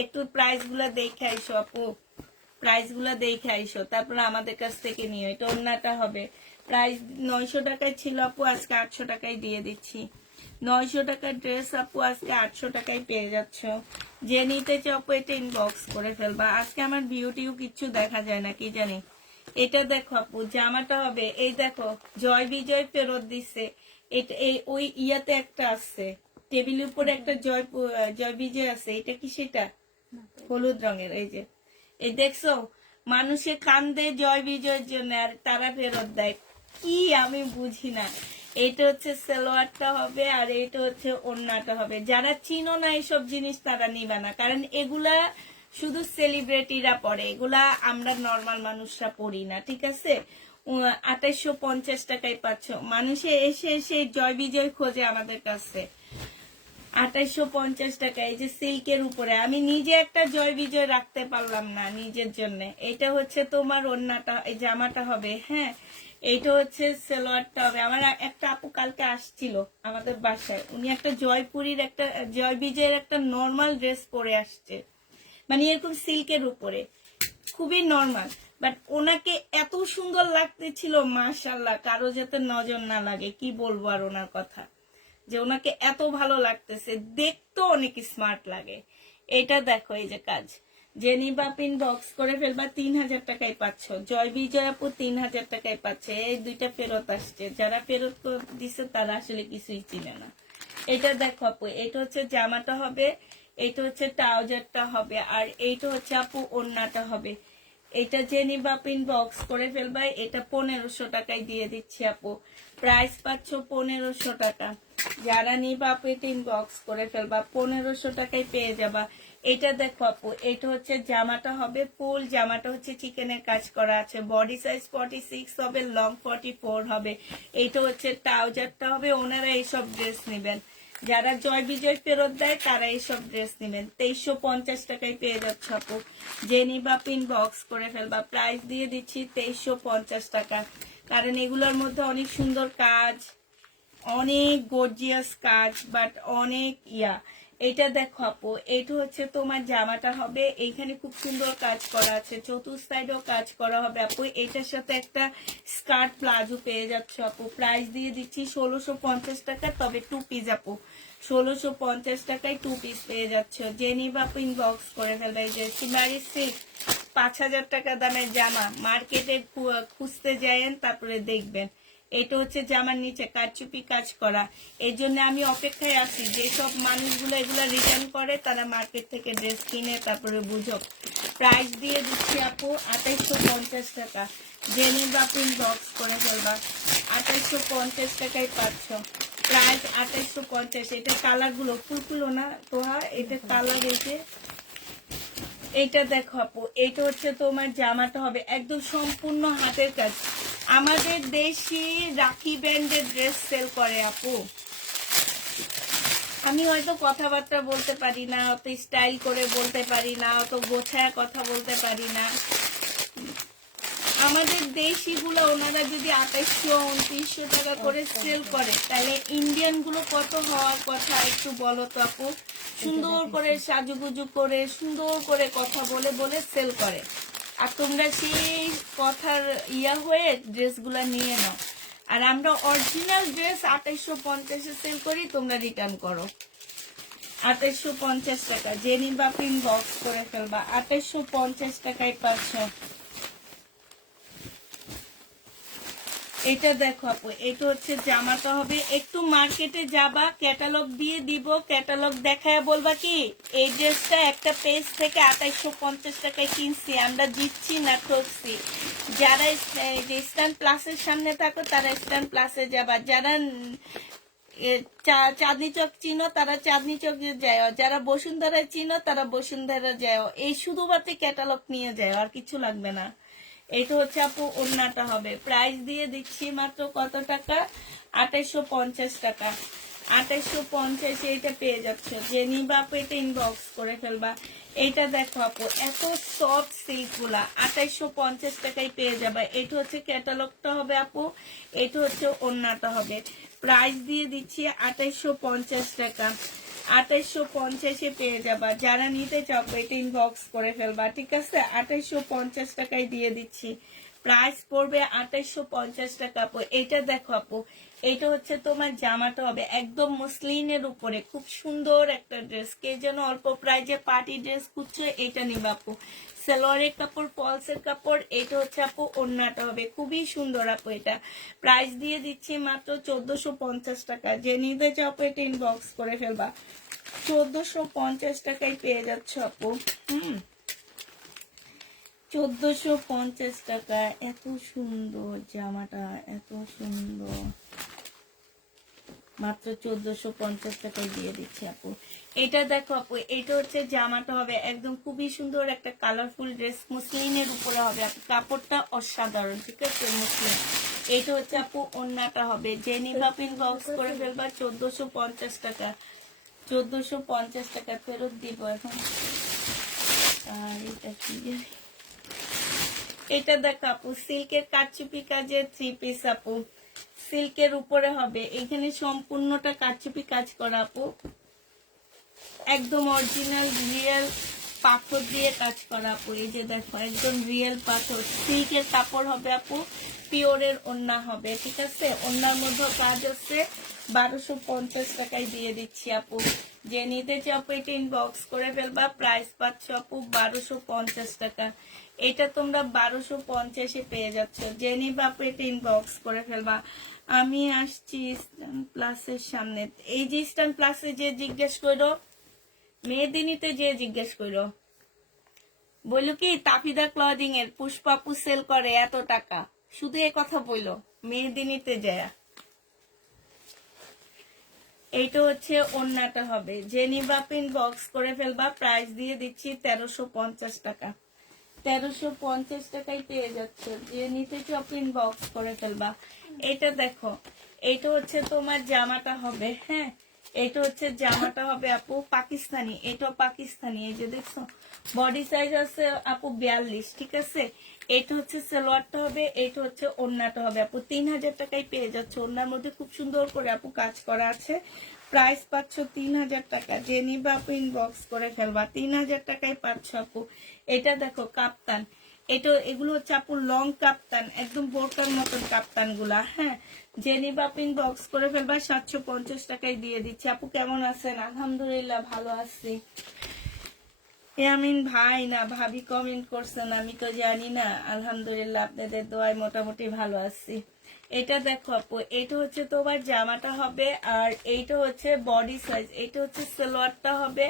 একটু প্রাইস গুলা দেখে আইসো আপু, প্রাইস গুলা দেখে আইসো, তারপরে আমাদের কাছ থেকে নিও। এটা ওড়নাটা হবে, প্রাইস 900 টাকায় ছিল আপু, আজকে 800 টাকায় দিয়ে দিচ্ছি। 900 টাকার ড্রেস আপু আজকে 800 টাকায় পেয়ে যাচ্ছ। যে নিতে চাও আপু এটা ইনবক্স করে ফেলবা। আজকে আমার বিউটিও কিচ্ছু দেখা যায় না, কি জানি। এটা দেখো আপু, জামাটা হবে, এই দেখো, জয় বিজয় ফেরত দিচ্ছে। এটা ওই ইয়াতে একটা আছে, টেবিলের উপরে একটা জয় বিজয় আছে। এটা কি সেটা? হলুদ রঙের, এই যে, এই দেখছো, মানুষে কান্দে জয় বিজয়ের জন্য আর তারা ফেরত দেয়, কি আমি বুঝি না। এইটা হচ্ছে সালোয়ারটা হবে, আর এইটা হচ্ছে ওড়নাটা হবে। যারা চিনো না এইসব জিনিস তারা নিবে না, কারণ এগুলা শুধু সেলিব্রিটিরা পরে, এগুলা আমরা নর্মাল মানুষরা পড়ি না, ঠিক আছে? 2850 টাকায় পাচ্ছ। মানুষে এসে এসে জয় বিজয় খোঁজে আমাদের কাছে। 2850 টাকা, এই যে সিল্কের উপরে। আমি নিজে একটা জয় বিজয় রাখতে পারলাম না নিজের জন্য। এটা হচ্ছে তোমার ওড়নাটা, এই জামাটা হবে। হ্যাঁ, এইটা হচ্ছে সালোয়ারটা হবে। আমার একটা আপু কালকে আসছিল আমাদের বাসায়, উনি একটা জয়পুরীর একটা জয় বিজয়ের একটা নর্মাল ড্রেস পরে আসছে, মানে এরকম সিল্কের উপরে, খুবই নর্মাল, বাট ওনাকে এত সুন্দর লাগতেছিল, মাশাআল্লাহ, কারো যাতে নজর না লাগে, কি বলবো আর ওনার কথা, যে ওনাকে এত ভালো লাগতেছে, দেখতেও অনেক স্মার্ট লাগে। এটা দেখো, এই যে কাজ, জেনিভা পিন বক্স করে ফেলবা। 3000 টাকায় পাচ্ছ। জয় বিজয় আপু 3000 টাকায় পাচ্ছে। এই দুইটা ফেরত আসছে, যারা ফেরত দিছে তারা আসলে কিছুই চিনে না। এটা দেখো আপু, এটা হচ্ছে জামাটা হবে, এটা হচ্ছে ট্রাউজারটা হবে, আর এইটা হচ্ছে আপু ওড়নাটা হবে। এটা জেনিভা পিন বক্স করে ফেলবা। এটা 1500 টাকায় দিয়ে দিচ্ছি আপু, প্রাইস পাচ্ছ 1500 টাকা। যারা নিবা আপু এটা ইনবক্স করে ফেলবা, 1500 টাকায় পেয়ে যাবা। এটা দেখো আপু, এটা হচ্ছে জামাটা হবে, ফুল জামাটা হচ্ছে চিকেনের কাজ করা আছে, বডি সাইজ 46 হবে, লং 44 হবে। এইটা হচ্ছে ট্রাউজারটা হবে। ওনারা এইসব ড্রেস নেবেন, যারা জয় বিজয় ফেরত দেয় তারা এইসব ড্রেস নেবেন। 2350 টাকায় পেয়ে যাচ্ছে আপু, জেনিভা পিন বক্স করে ফেলবা। প্রাইস দিয়ে দিচ্ছি 2350 টাকা, কারণ এগুলোর মধ্যে অনেক সুন্দর কাজ, অনেক গর্জিয়াস কাজ, বাট অনেক এটা দেখো আপু, এটা হচ্ছে তোমার জামাটা হবে, এইখানে খুব সুন্দর কাজ করা আছে, চতুর্থ সাইডেও কাজ করা হবে আপু। এটার সাথে একটা স্কার্ট প্লাজো পেয়ে যাচ্ছ আপু। প্রাইস দিয়ে দিচ্ছি 1650 টাকা, তবে 2 পিস আপু, 1650 টাকায় 2 পিস পেয়ে যাচ্ছ। জেনিভা পিন বক্স করে ফেলবে। এই যে সিমারি সিল্ক 5000 টাকা দামের জামা, মার্কেটে খুঁজতে যায়েন, তারপরে দেখবেন। এটা হচ্ছে জামার নিচে কারচুপি কাজ করা। এই জন্য আমি অপেক্ষায় আছি, যেসব মানুষগুলো এগুলো রিটার্ন করে তারা মার্কেট থেকে ড্রেস কিনে তারপরে বুঝো। প্রাইস দিয়ে দিচ্ছি আপু 2850 টাকা, জেনিভা পিন বক্স করে ফেলবা। 2850 টাকায় পাচ্ছ, প্রাইস 2850। এটা কালার গুলো ফুলফুলো না তোহা, এটা কালার হয়েছে। এইটা দেখো আপু, এইটা হচ্ছে তোমার জামাটা হবে, একদম সম্পূর্ণ হাতের কাজ। আমাদের দেশি রাখি ব্র্যান্ডের ড্রেস সেল করে আপু, আমি হয়তো কথাবার্তা বলতে পারি না, অত স্টাইল করে বলতে পারি না, অত গোছায় কথা বলতে পারি না। আমাদের দেশিগুলো ওনারা যদি 2800-2900 টাকা করে সেল করে, তাহলে ইন্ডিয়ান গুলো কত হওয়ার কথা একটু বলো তো আপু। সুন্দর করে সাজুগুজু করে সুন্দর করে কথা বলে বলে সেল করে, আর তোমরা সেই কথার হয়ে ড্রেসগুলা নিয়ে নাও। আর আমরা অরিজিনাল ড্রেস 2850-এ সেল করি, তোমরা রিটার্ন করো 2850 টাকা। যে নিবা প্রিন্ট বক্স করে ফেলবা, 2850 টাকায় পাচ্ছ। এটা দেখো আপু, এটা হচ্ছে জামাটা হবে। একটু মার্কেটে যাবা, ক্যাটালগ দিয়ে দিব, ক্যাটালগ দেখায় বলবা কি এই ড্রেসটা একটা পেজ থেকে 2850 টাকায় কিনছি, আমরা দিচ্ছি না, ঠকছি। যারা যে স্ট্যান্ড প্লাসের সামনে থাকো তারা স্ট্যান্ড প্লাসে যাবা, যারা চাঁদনি চক চিনো তারা চাঁদনি চক যায়, যারা বসুন্ধরা চিনো তারা বসুন্ধরা যায়। এই শুধুমাত্র ক্যাটালগ নিয়ে যায়, আর কিছু লাগবে না। এটা হচ্ছে আপু ওড়নাটা হবে। প্রাইস দিয়ে দিচ্ছি মাত্র কত টাকা? 2850 টাকা। 2850 এটা পেয়ে যাচ্ছ। যে নিবা আপু এটা ইনবক্স করে ফেলবা। এইটা দেখো আপু, এত সফট সিল্ক গুলা 2850 টাকায় পেয়ে যাবে। এটা হচ্ছে ক্যাটালগটা হবে আপু, এটা হচ্ছে ওড়নাটা হবে। প্রাইস দিয়ে দিচ্ছি 2850 টাকা। 2850-এ পেয়ে যাবা। যারা নিতে চাও এটা ইনবক্স করে ফেলবা, ঠিক আছে? 2850 টাকায় দিয়ে দিচ্ছি। প্রাইস পড়বে 2850 টাকা আপু। এটা দেখো আপু, এটা হচ্ছে তোমার জামাটা হবে একদম মসলিনের উপরে, খুব সুন্দর একটা ড্রেস। কে যেন অল্প প্রাইজে পার্টি ড্রেস খুঁজছো, এটা নিবা আপু। সালোয়ারের কাপড়, ফলসের কাপড়। এটা হচ্ছে আপু ওড়নাটা হবে, খুবই সুন্দর আপু। এটা প্রাইস দিয়ে দিচ্ছি মাত্র 1450 টাকা। যে নিতে চাও আপু এটা ইনবক্স করে ফেলবা। 1450 টাকায় পেয়ে যাচ্ছ আপু। 1450 টাকা। এত সুন্দর জামাটা, এত সুন্দর। মাত্র 1450 টাকায় দিয়ে দিচ্ছি আপু। এটা দেখো আপু, এটা হচ্ছে জামাটা হবে একদম খুবই সুন্দর একটা কালারফুল ড্রেস, মুসলিনের উপরে হবে। কাপড়টা অসাধারণ, ঠিক আছে? মুসলিন। এটা হচ্ছে আপু ওড়নাটা হবে। যে নিবা ইনবক্স করে ফেলবা। 1450 টাকা। 1450 টাকা ফেরত দিব এখন। আর এটা কি, এটা দেখো আপু, সিল্কের কারচুপি কাজের 3 পিস আপু। সিল্কের উপরে হবে, এখানে সম্পূর্ণটা কারচুপি কাজ করা আপু, একদম অরিজিনাল রিয়েল পাথর দিয়ে কাজ করা আপু। এই যে দেখো, একদম রিয়েল পাথর। সিল্কের কাপড় হবে আপু, পিওরের ওড়না হবে, ঠিক আছে? ওড়নার মধ্যে কাজ আছে। 1250 টাকায় দিয়ে দিচ্ছি আপু। যে নিতে চাও আপু এটা ইনবক্স করে ফেলবা। প্রাইস পাচ্ছ আপু 1250 টাকা। এটা তোমরা 1250-এ পেয়ে যাচ্ছ। যে নিবা আপু এটা ইনবক্স করে ফেলবা। আমি আসছি স্ট্যান্ড প্লাসের সামনে। এই যে স্ট্যান্ড প্লাসে যে জিজ্ঞেস করো, মেহেদিনীতে যে জিজ্ঞেস করো, বললো কি তাফিদা ক্লদিং এর পুষ্পাপু সেল করে এত টাকা, শুধু এ কথা বললো মেহেদিনীতে যায়। এইটা হচ্ছে ওড়নাটা হবে। যে নিবা ইনবক্স করে ফেলবা। প্রাইস দিয়ে দিচ্ছি 1350 টাকা। 1350 টাকায় পেয়ে যাচ্ছে। যে নিতে চাও ইনবক্স করে ফেলবা। এটা দেখো, এটা হচ্ছে তোমার জামাটা হবে। হ্যাঁ, এটা হচ্ছে জামাটা হবে আপু পাকিস্তানি। এটা পাকিস্তানি। এই যে দেখছো, বডি সাইজ আছে আপু 42, ঠিক আছে? এটা হচ্ছে সালোয়ারটা হবে, এটা হচ্ছে ওড়নাটা হবে আপু। 3000 টাকায় পেয়ে যাচ্ছে। ওড়নার মধ্যে খুব সুন্দর করে আপু কাজ করা আছে। প্রাইস পাচ্ছ 3000 টাকা। যে নিবা আপু ইনবক্স করে ফেলবা। 3000 টাকায় পাচ্ছ আপু। এটা দেখো কাপ্তান, এগুলো হচ্ছে আপু লং কাপ্তান, একদম বোরকার মতন কাপ্তান গুলা। হ্যাঁ, যে নিবা আপু ইনবক্স করে ফেলবা। 750 টাকায় দিয়ে দিচ্ছি আপু। কেমন আছেন? আলহামদুলিল্লাহ ভালো আছি। আমিন ভাই না ভাবি কমেন্ট করছেন, আমি তো জানি না। আলহামদুলিল্লাহ আপনাদের দোয়ায় মোটামুটি ভালো আছি। এটা দেখো আপু, এটা হচ্ছে তোমার জামাটা হবে, আর এইটা হচ্ছে বডি সাইজ। এটা হচ্ছে সালোয়ারটা হবে,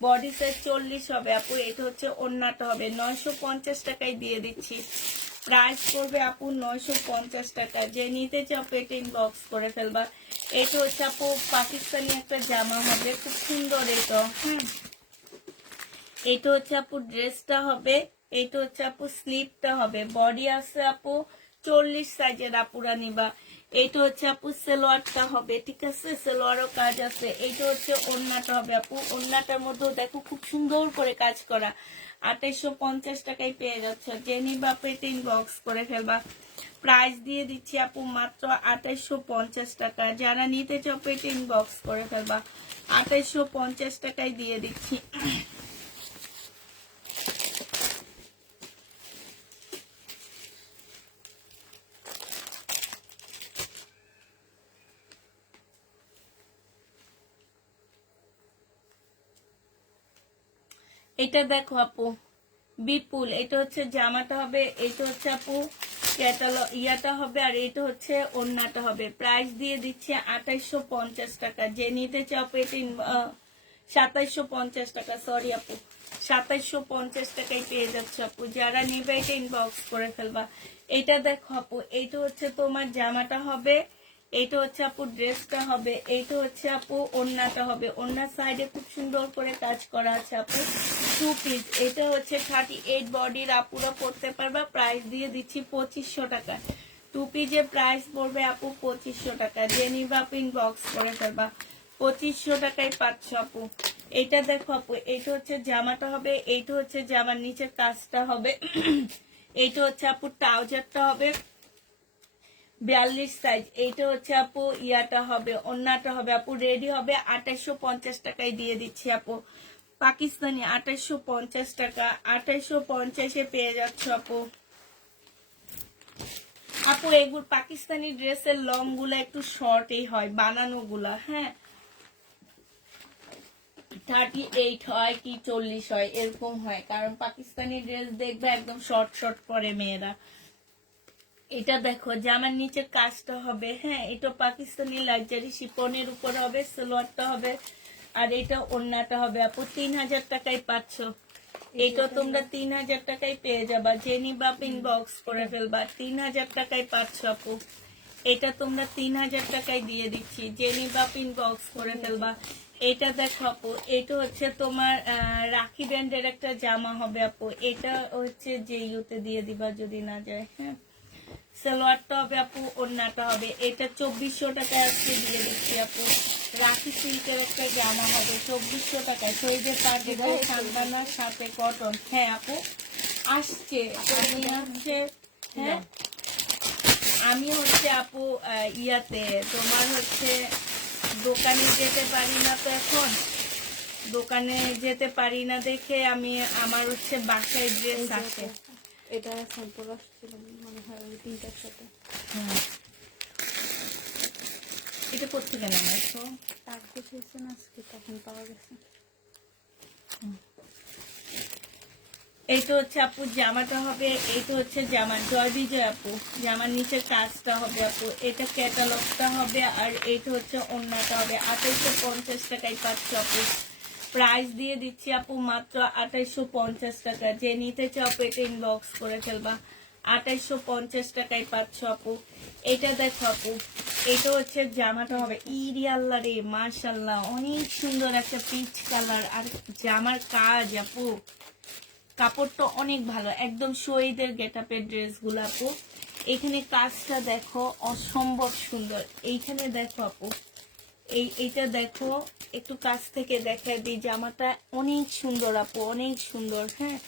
বডি সাইজ 40 হবে আপু। এটা হচ্ছে ওড়নাটা হবে। 950 টাকায় দিয়ে দিচ্ছি। প্রাইস করবে আপু 950 টাকা। যে নিতে চাও এটা ইনবক্স করে ফেলবা। এটা হচ্ছে আপু পাকিস্তানি একটা জামা হবে, খুব সুন্দর এটা। এটা হচ্ছে আপু ড্রেসটা হবে, এটা হচ্ছে আপু স্লিপটা হবে। বডি আছে আপু 40 সাইজের আপুরা নিবা। এইটা হচ্ছে আপু সেলোয়ারটা হবে, ঠিক আছে, সেলোয়ারও কাজ আছে। এইটা হচ্ছে ওড়নাটা হবে আপু, ওড়নাটার মধ্যেও দেখো খুব সুন্দর করে কাজ করা। 2850 টাকায় পেয়ে যাচ্ছে, জেনি বা পেটে ইনবক্স করে ফেলবা। প্রাইস দিয়ে দিচ্ছি আপু মাত্র 2850 টাকা। যারা নিতে চাও পেটে ইনবক্স করে ফেলবা, 2850 টাকায় দিয়ে দিচ্ছি। এটা দেখো আপু বিপুল, এটা হচ্ছে জামাটা হবে, এটা হচ্ছে আপু ক্যাটালগ ইয়াটা হবে, আর এটা হচ্ছে ওড়নাটা হবে। প্রাইস দিয়ে দিচ্ছে 2850 টাকা। যে নিতে চাও পেটে 2750 টাকা, সরি আপু 2750 টাকায় পেয়ে যাচ্ছে আপু। যারা নিবে এটা ইনবক্স করে ফেলবা। এটা দেখো আপু, এইটা হচ্ছে তোমার জামাটা হবে, এইটা হচ্ছে আপু ড্রেসটা হবে, এইটা হচ্ছে আপু ওড়নাটা হবে। ওড়নার সাইডে খুব সুন্দর করে কাজ করা আছে আপু, 2 পিস। এটা হচ্ছে 38 বডির আপুরা পড়তে পারবা। প্রাইস দিয়ে দিচ্ছি 2500 টাকা। 2 পিসের প্রাইস পড়বে আপু 2500 টাকা। যে নিবা আপু ইনবক্স করে ফেলবা, 2500 টাকায় পাচ্ছ আপু। এটা দেখো আপু, এইটা হচ্ছে জামাটা হবে, এইটা হচ্ছে জামার নিচের কাজটা হবে, এইটা হচ্ছে আপু ট্রাউজারটা হবে 42 সাইজ। এইটা হচ্ছে আপু ইয়াটা হবে, ওন্নাটা হবে আপু। রেডি হবে 2850 টাকায় দিয়ে দিচ্ছি আপু। পাকিস্তানি 2850 টাকা, 2850-এ পেয়ে যাচ্ছ আপু। আপু এগুলো পাকিস্তানি ড্রেসের লং গুলা একটু শর্টই হয়, বানানো গুলা, হ্যাঁ 38 হয় কি 40 হয় এরকম হয়, কারণ পাকিস্তানি ড্রেস দেখবে একদম শর্ট শর্ট পরে মেয়েরা। এটা দেখো জামার নিচের কাজটা হবে, হ্যাঁ এটা পাকিস্তানি লাক্সারি শিফনের উপর হবে, সালোয়ারটা হবে, আর এটা ওড়নাটা হবে আপু। 3000 টাকায় পাচ্ছ। এটা তোমরা 3000 টাকায় পেয়ে যাবা। জেনি বাপ ইনবক্স করে ফেলবা, 3000 টাকায় পাচ্ছ আপু। এটা তোমরা 3000 টাকায় দিয়ে দিচ্ছি। জেনি বাপ ইনবক্স করে ফেলবা। এটা দেখো আপু, এটা হচ্ছে তোমার রাখি ব্যান্ডের একটা জামা হবে আপু। এটা হচ্ছে যে ইউতে দিয়ে দিবা যদি না যায়, হ্যাঁ সালোয়ারটা হবে আপু, ওড়নাটা হবে। এটা 2400 টাকায় আজকে দিয়ে দিচ্ছি আপু। রাখি সিল্কের একটা জামা হবে 2400 টাকায়, শরীরের পাট দেবো সান্দানার সাথে কটন। হ্যাঁ আপু আসছে, আমি হচ্ছে হ্যাঁ আমি হচ্ছে আপু ইয়াতে তোমার হচ্ছে দোকানে যেতে পারি না তো এখন, দোকানে যেতে পারি না দেখে আমি আমার হচ্ছে বাসায় ড্রেস আছে। এটা স্যাম্পল আসছিল মনে হয় ওই 3টার সাথে। এটা কোথেকে নামাইছো? তাক বসেছেন আজকে, তখন পাওয়া গেছে। এইটা হচ্ছে আপু জামাটা হবে, এইটা হচ্ছে জামা জয় বিজয় আপু, জামার নিচের কাজটা হবে আপু। এটা ক্যাটালগটা হবে, আর এইটা হচ্ছে ওড়নাটা হবে। 2850 টাকায় পাচ্ছ আপু। প্রাইস দিয়ে দিচ্ছি আপু মাত্র 2850 টাকা। যে নিতে চাও পেটে ইনবক্স করে ফেলবা, 2850 টাকায় পাচ্ছ আপু। এটা দেখো আপু, এটা হচ্ছে জামাটা হবে, ইরি আল্লাহ রে মাশাল্লাহ অনেক সুন্দর একটা পিচ কালার, আর জামার কাজ আপু কাপড়টা অনেক ভালো, একদম শহীদের গেটআপের ড্রেস গুলো আপু। এখানে কাজটা দেখো অসম্ভব সুন্দর। এইখানে দেখো আপু, এইটা দেখো একটু কাছ থেকে দেখাই দিই, জামাটা অনেক সুন্দর আপু, অনেক সুন্দর। হ্যাঁ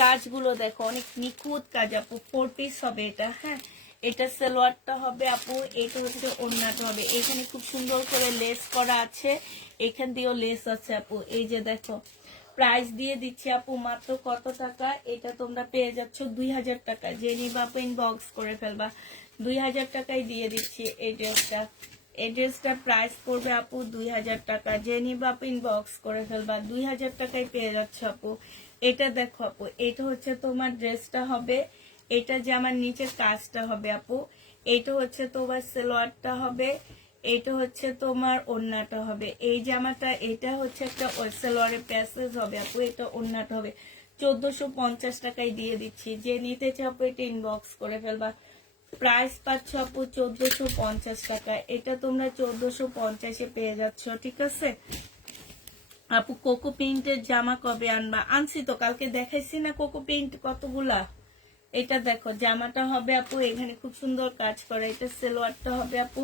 কাজগুলো দেখো অনেক নিখুঁত কাজ আপু। 4 পিস হবে এটা, হ্যাঁ এটা সালোয়ারটা হবে আপু, এটা হচ্ছে ওড়নাটা হবে। এখানে খুব সুন্দর করে লেস করা আছে, এখান দিয়েও লেস আছে আপু। এই যে দেখো প্রাইস দিয়ে দিচ্ছি আপু মাত্র কত টাকা, এটা তোমরা পেয়ে যাচ্ছ 2000 টাকা। যে নিবা আপু ইনবক্স করে ফেলবা, 2000 টাকায় দিয়ে দিচ্ছি এই ড্রেসটা। এই ড্রেসটার প্রাইস পড়বে আপু 2000 টাকা। যে নিবা আপু ইনবক্স করে ফেলবা, 2000 টাকায় পেয়ে যাচ্ছ আপু। এটা দেখো আপু, এটা হচ্ছে তোমার ড্রেসটা হবে, এটা জামার নিচের কাজটা হবে আপু। এটা হচ্ছে তোমার সালোয়ারটা হবে, এটা হচ্ছে তোমার ওড়নাটা হবে। এই জামাটা এটা হচ্ছে একটা সালোয়ারের প্যাসেজ হবে আপু, এটা ওড়নাটা হবে। 1450 টাকায় দিয়ে দিচ্ছি। যে নিতে চাও আপু এটা ইনবক্স করে ফেলবা। প্রাইস পাচ্ছ আপু 1450 টাকা। এটা তোমরা 1450-এ পেয়ে যাচ্ছ, ঠিক আছে আপু। কোকো প্রিন্টের জামা কবে আনবা? আনছি তো, কালকে দেখাইছি না কোকো প্রিন্ট কতগুলা, এটা দেখো জামাটা হবে আপু এখানে খুব সুন্দর কাজ করা, এটা সালোয়ারটা হবে আপু,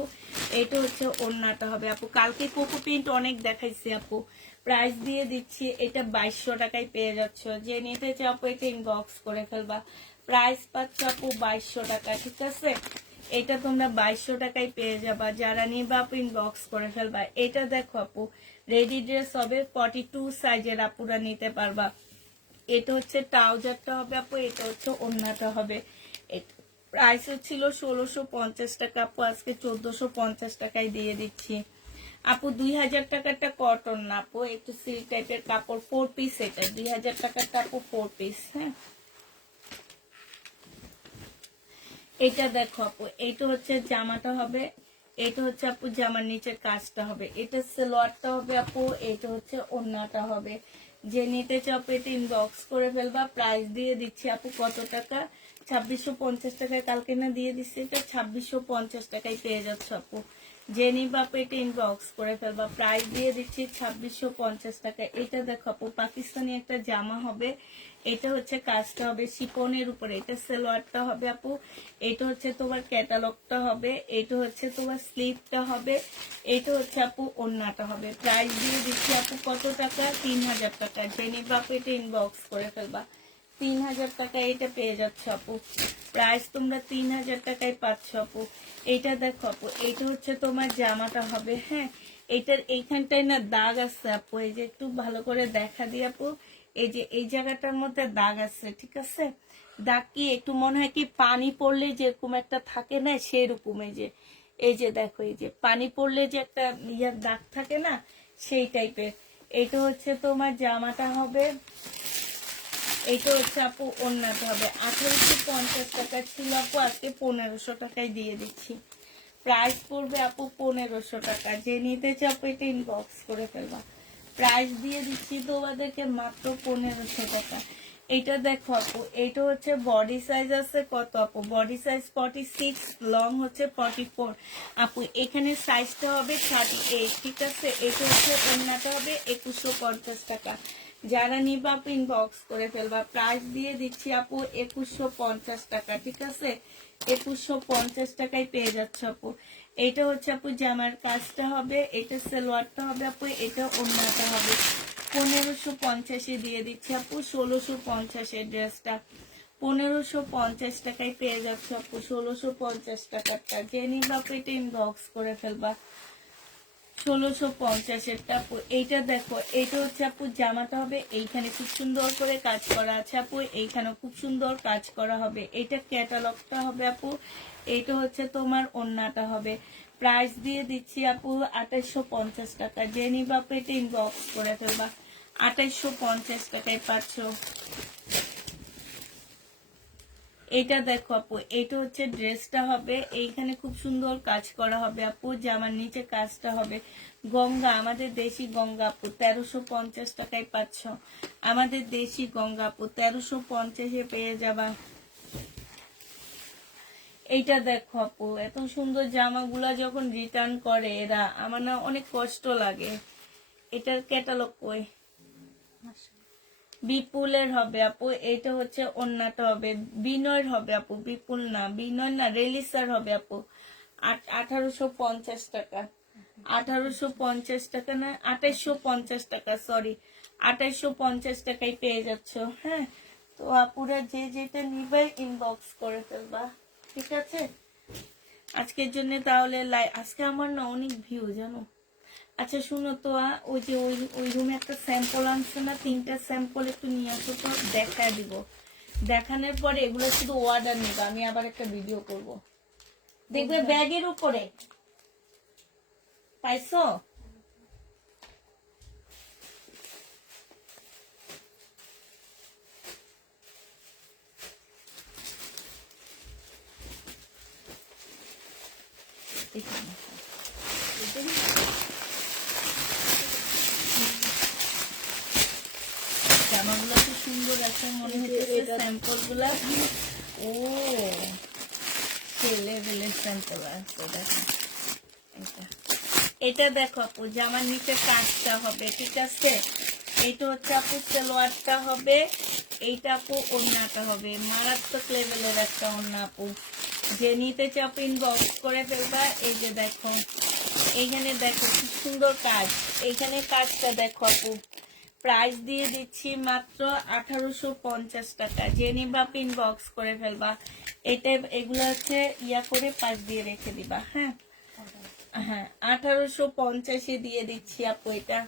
এটা হচ্ছে ওড়নাটা হবে আপু। কালকে কোকো প্রিন্ট অনেক দেখাইছি আপু, প্রাইস দিয়ে দিচ্ছি এটা 2200 টাকায় পেয়ে যাচ্ছ। যে নিতে চাও আপু এটা ইনবক্স করে ফেলবা, প্রাইস পাচ্ছ আপু 2200 টাকা, ঠিক আছে? এটা তোমরা 2200 টাকায় পেয়ে যাবা, যারা নিবা আপু ইনবক্স করে ফেলবা। এটা দেখো আপু রেডি ড্রেস হবে, 42 সাইজের আপুরা নিতে পারবা। এটা হচ্ছে ট্রাউজারটা হবে আপু, এটা হচ্ছে ওড়নাটা হবে। প্রাইস ছিল 1650 টাকা আপু, আজকে 1450 টাকায় দিয়ে দিচ্ছি আপু। 2000 টাকারটা কটন না আপু, একটু সিল্ক টাইপের কাপড়, 4 পিস, এটা 2000 টাকারটা আপু 4 পিস। হ্যাঁ, এটা দেখো আপু এটা হচ্ছে জামাটা হবে, এটা হচ্ছে আপু জামার নিচের কাজটা হবে, এটা সালোয়ারটা হবে আপু, এটা হচ্ছে ওড়নাটা হবে। যে নিতে চাও আপু এটা ইনবক্স করে ফেলবা, প্রাইস দিয়ে দিচ্ছি আপু কত টাকা, 2650 টাকায়, কালকে না দিয়ে দিচ্ছি, এটা 2650 টাকায় পেয়ে যাচ্ছ আপু। যে নিবা আপু এটা ইনবক্স করে ফেলবা, প্রাইস দিয়ে দিচ্ছি 2650 টাকা। এটা দেখো আপু পাকিস্তানি একটা জামা হবে, এটা হচ্ছে কাজটা হবে শিপনের উপরে, এটা সালোয়ারটা হবে আপু, এটা হচ্ছে তোমার ক্যাটালগটা হবে, এটা হচ্ছে তোমার স্লিভটা হবে, এটা হচ্ছে আপু ওড়নাটা হবে। প্রাইস দিয়ে দিচ্ছি আপু কত টাকা, 3000 টাকা। যে নিবা আপু এটা ইনবক্স করে ফেলবা, 3000 টাকায় এটা পেয়ে যাচ্ছ আপু, প্রাইস তোমরা 3000 টাকায় পাচ্ছ আপু। এটা দেখো আপু এটা হচ্ছে তোমার জামাটা হবে। হ্যাঁ, এটার এইখানটায় না দাগ আছে আপু, এই যে একটু ভালো করে দেখা দিই আপু, এই যে এই জায়গাটার মধ্যে দাগ আছে, ঠিক আছে? দাগ কি একটু মনে হয় কি পানি পড়লে যেরকম একটা থাকে না সেরকম, এই যে দেখো এই যে পানি পড়লে যে একটা ইয়ার দাগ থাকে না সেই টাইপের। এটা হচ্ছে তোমার জামাটা হবে, এটা হচ্ছে আপু ওড়নাটা হবে। 1850 টাকা ছিল আপু, আজকে 1500 টাকায় দিয়ে দিচ্ছি, প্রাইস পড়বে আপু 1500 টাকা। যে নিতে চাও আপু এটা ইনবক্স করে ফেলবা, প্রাইস দিয়ে দিচ্ছি তোমাদেরকে মাত্র 1500 টাকা। এটা দেখো আপু এটা হচ্ছে বডি সাইজ আছে কত আপু, বডি সাইজ 46, লং হচ্ছে 44 আপু, এখানে সাইজটা হবে 38, ঠিক আছে? এটা হচ্ছে ওড়নাটা হবে 2150 টাকা। যারা নিবা আপু ইনবক্স করে ফেলবা, প্রাইস দিয়ে দিচ্ছি আপু 2150 টাকা, ঠিক আছে? 2150 টাকায় পেয়ে যাচ্ছে আপু। এটা হচ্ছে আপু জামার কাজটা হবে, এটা সালোয়ারটা হবে আপু, এটা ওড়নাটা হবে। 1550 দিয়ে দিচ্ছি আপু, 1650 ড্রেসটা 1550 টাকায় পেয়ে যাচ্ছে আপু, 1650 টাকারটা। যে নিবা আপু এটা ইনবক্স করে ফেলবা, 1650 আপু। এইটা দেখো এটা হচ্ছে আপু জামাটা হবে, এইখানে খুব সুন্দর করে কাজ করা আছে আপু, এইখানে খুব সুন্দর কাজ করা হবে, এটা ক্যাটালগটা হবে আপু, এইটা হচ্ছে তোমার ওড়নাটা হবে। প্রাইস দিয়ে দিচ্ছি আপু 2850 টাকা। যে নিবা আপু এটা ইনবক্স করে ফেলবা, 2850 টাকায় পাচ্ছ। এটা দেখো আপু এটা হচ্ছে ড্রেসটা হবে, এইখানে খুব সুন্দর কাজ করা হবে আপু, জামার নিচে কাজটা হবে গঙ্গা, আমাদের দেশি গঙ্গা আপু, 1350 টাকায় পাচ্ছ। আমাদের দেশি গঙ্গা আপু 1350 পেয়ে যাবা। এইটা দেখো আপু এত সুন্দর জামাগুলা যখন রিটার্ন করে এরা, আমার না অনেক কষ্ট লাগে। এটার ক্যাটালগ কই, বিপুলের হবে আপু, এটা হচ্ছে ওড়নাটা হবে, বিনয়ের হবে আপু, বিপুল না, বিনয় না, রেলিসার হবে আপু, 1850 টাকা, 1850 টাকা না, 2850 টাকা, সরি 2850 টাকায় পেয়ে যাচ্ছ। হ্যাঁ, তো আপুরা যে যেটা নিবে ইনবক্স করে ফেলবা, ঠিক আছে? আজকের জন্য তাহলে আজকে আমার না অনেক ভিউ জানো। আচ্ছা শুনো তো, ওই যে ওই রুমে একটা স্যাম্পল আনছে না, 3টা স্যাম্পল একটু নিয়ে আসো তো, দেখায় দিব। দেখানোর পরে এগুলো শুধু অর্ডার নিবা, আমি আবার একটা ভিডিও করব, দেখবে ব্যাগের উপরে পাইছো। জামাগুলো খুব সুন্দর আছে, মনে হচ্ছে স্যাম্পল গুলা। ও লেভেলের স্যাম্পল আছে, দেখো এটা দেখো আপু জামার নিচে কাজটা হবে, ঠিক আছে? এইটা হচ্ছে আপু সালোয়ারটা হবে, এইটা আপু ওড়নাটা হবে মারাত্মক লেভেলের একটা ওড়না আপু। যে নিতে চাও ইনবক্স করে ফেলবা। এই যে দেখো এইখানে দেখো কি সুন্দর কাজ, এইখানে কাজটা দেখো আপু। প্রাইস দিয়ে দিচ্ছি মাত্র 1850 টাকা। যে নিবা ইনবক্স করে ফেলবা। এটা এগুলো হচ্ছে ইয়া করে পাশ দিয়ে রেখে দিবা। হ্যাঁ হ্যাঁ 1850 দিয়ে দিচ্ছি আপু। এটা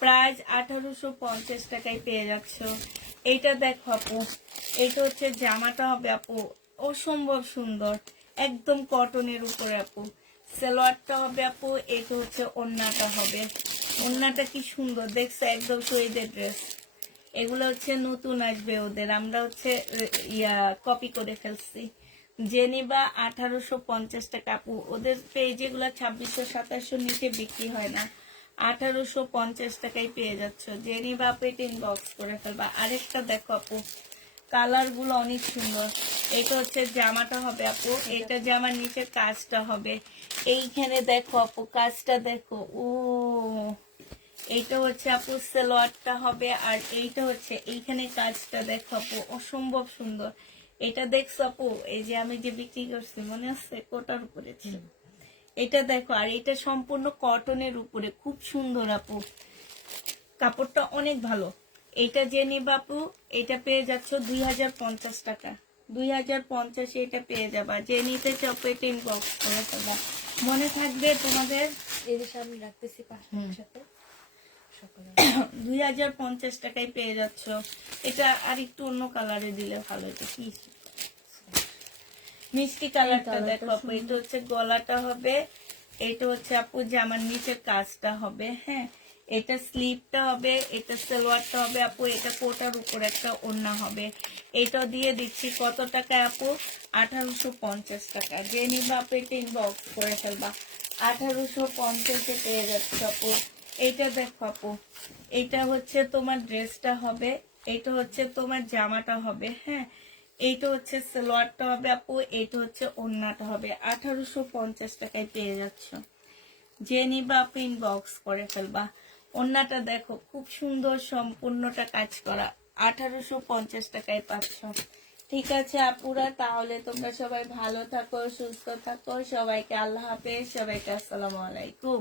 প্রাইস 1850 টাকায় পেয়ে যাচ্ছ। এইটা দেখো আপু, এটা হচ্ছে জামাটা হবে আপু অসম্ভব সুন্দর, একদম কটনের উপরে আপু। সালোয়ারটা হবে আপু, এটা হচ্ছে ওড়নাটা হবে। ওড়নাটা কি সুন্দর দেখছো, একদম শহীদের ড্রেস। এগুলো হচ্ছে নতুন আসবে ওদের, আমরা হচ্ছে ইয়া কপি করে ফেলছি। জেনিবা 1850 টাকা আপু। ওদের পেজে গুলা 2600-2700 নিচে বিক্রি হয় না। 1850 টাকায় পেয়ে যাচ্ছ। জেনিবা পেট ইনবক্স করে ফেলবা। আরেকটা দেখো আপু, কালার গুলো অনেক সুন্দর। এটা হচ্ছে জামাটা হবে আপু, এটা জামার নিচে কাজটা হবে। এইখানে দেখো আপু কাজটা দেখো, ও এইটা হচ্ছে আপু সালোয়ারটা হবে। আর এইটা হচ্ছে এইখানে কাজটা দেখো আপু অসম্ভব সুন্দর। এটা দেখছো আপু, এই যে আমি যে বিক্রি করছি মনে আছে কোটার উপরে ছিল, এটা দেখো। আর এটা সম্পূর্ণ কটনের উপরে, খুব সুন্দর আপু, কাপড়টা অনেক ভালো। এটা যে নিবা আপু, এটা পেয়ে যাচ্ছ 2050 টাকা। 2050 এটা পেয়ে যাবা। যে নিতে চাও পেট ইনবক্স করে ফেলবা। মনে থাকবে তোমাদের, এই যে সামনে রাখতেছি পাশের সাথে সকালে 2050 টাকায় পেয়ে যাচ্ছ। এটা আর একটু অন্য কালারে দিলে ভালো হতো। কি মিষ্টি কালারটা দেখো আপু। এটা হচ্ছে গলাটা হবে, এটা হচ্ছে আপু জামার নিচের কাজটা হবে। হ্যাঁ এটা স্লিভটা হবে, এটা সালোয়ারটা হবে আপু। এটা কোটার উপর একটা ওড়না হবে। এটা দিয়ে দিচ্ছি কত টাকা আপু, 1850 টাকা। যে নিবা আপু এটা ইনবক্স করে ফেলবা। 1850 পেয়ে যাচ্ছে আপু। এইটা দেখো আপু, এটা হচ্ছে তোমার ড্রেসটা হবে, এটা হচ্ছে তোমার জামাটা হবে। হ্যাঁ এইটা হচ্ছে সালোয়ারটা হবে আপু, এইটা হচ্ছে ওড়নাটা হবে। 1850 টাকায় পেয়ে যাচ্ছ। যে নিবা আপু ইনবক্স করে ফেলবা। ওড়নাটা দেখো খুব সুন্দর, সম্পূর্ণটা কাজ করা। 1850 টাকায় পাচ্ছ। ঠিক আছে আপুরা, তাহলে তোমরা সবাই ভালো থাকো, সুস্থ থাকো। সবাইকে আল্লাহ হাফেজ, সবাইকে আসসালামু আলাইকুম।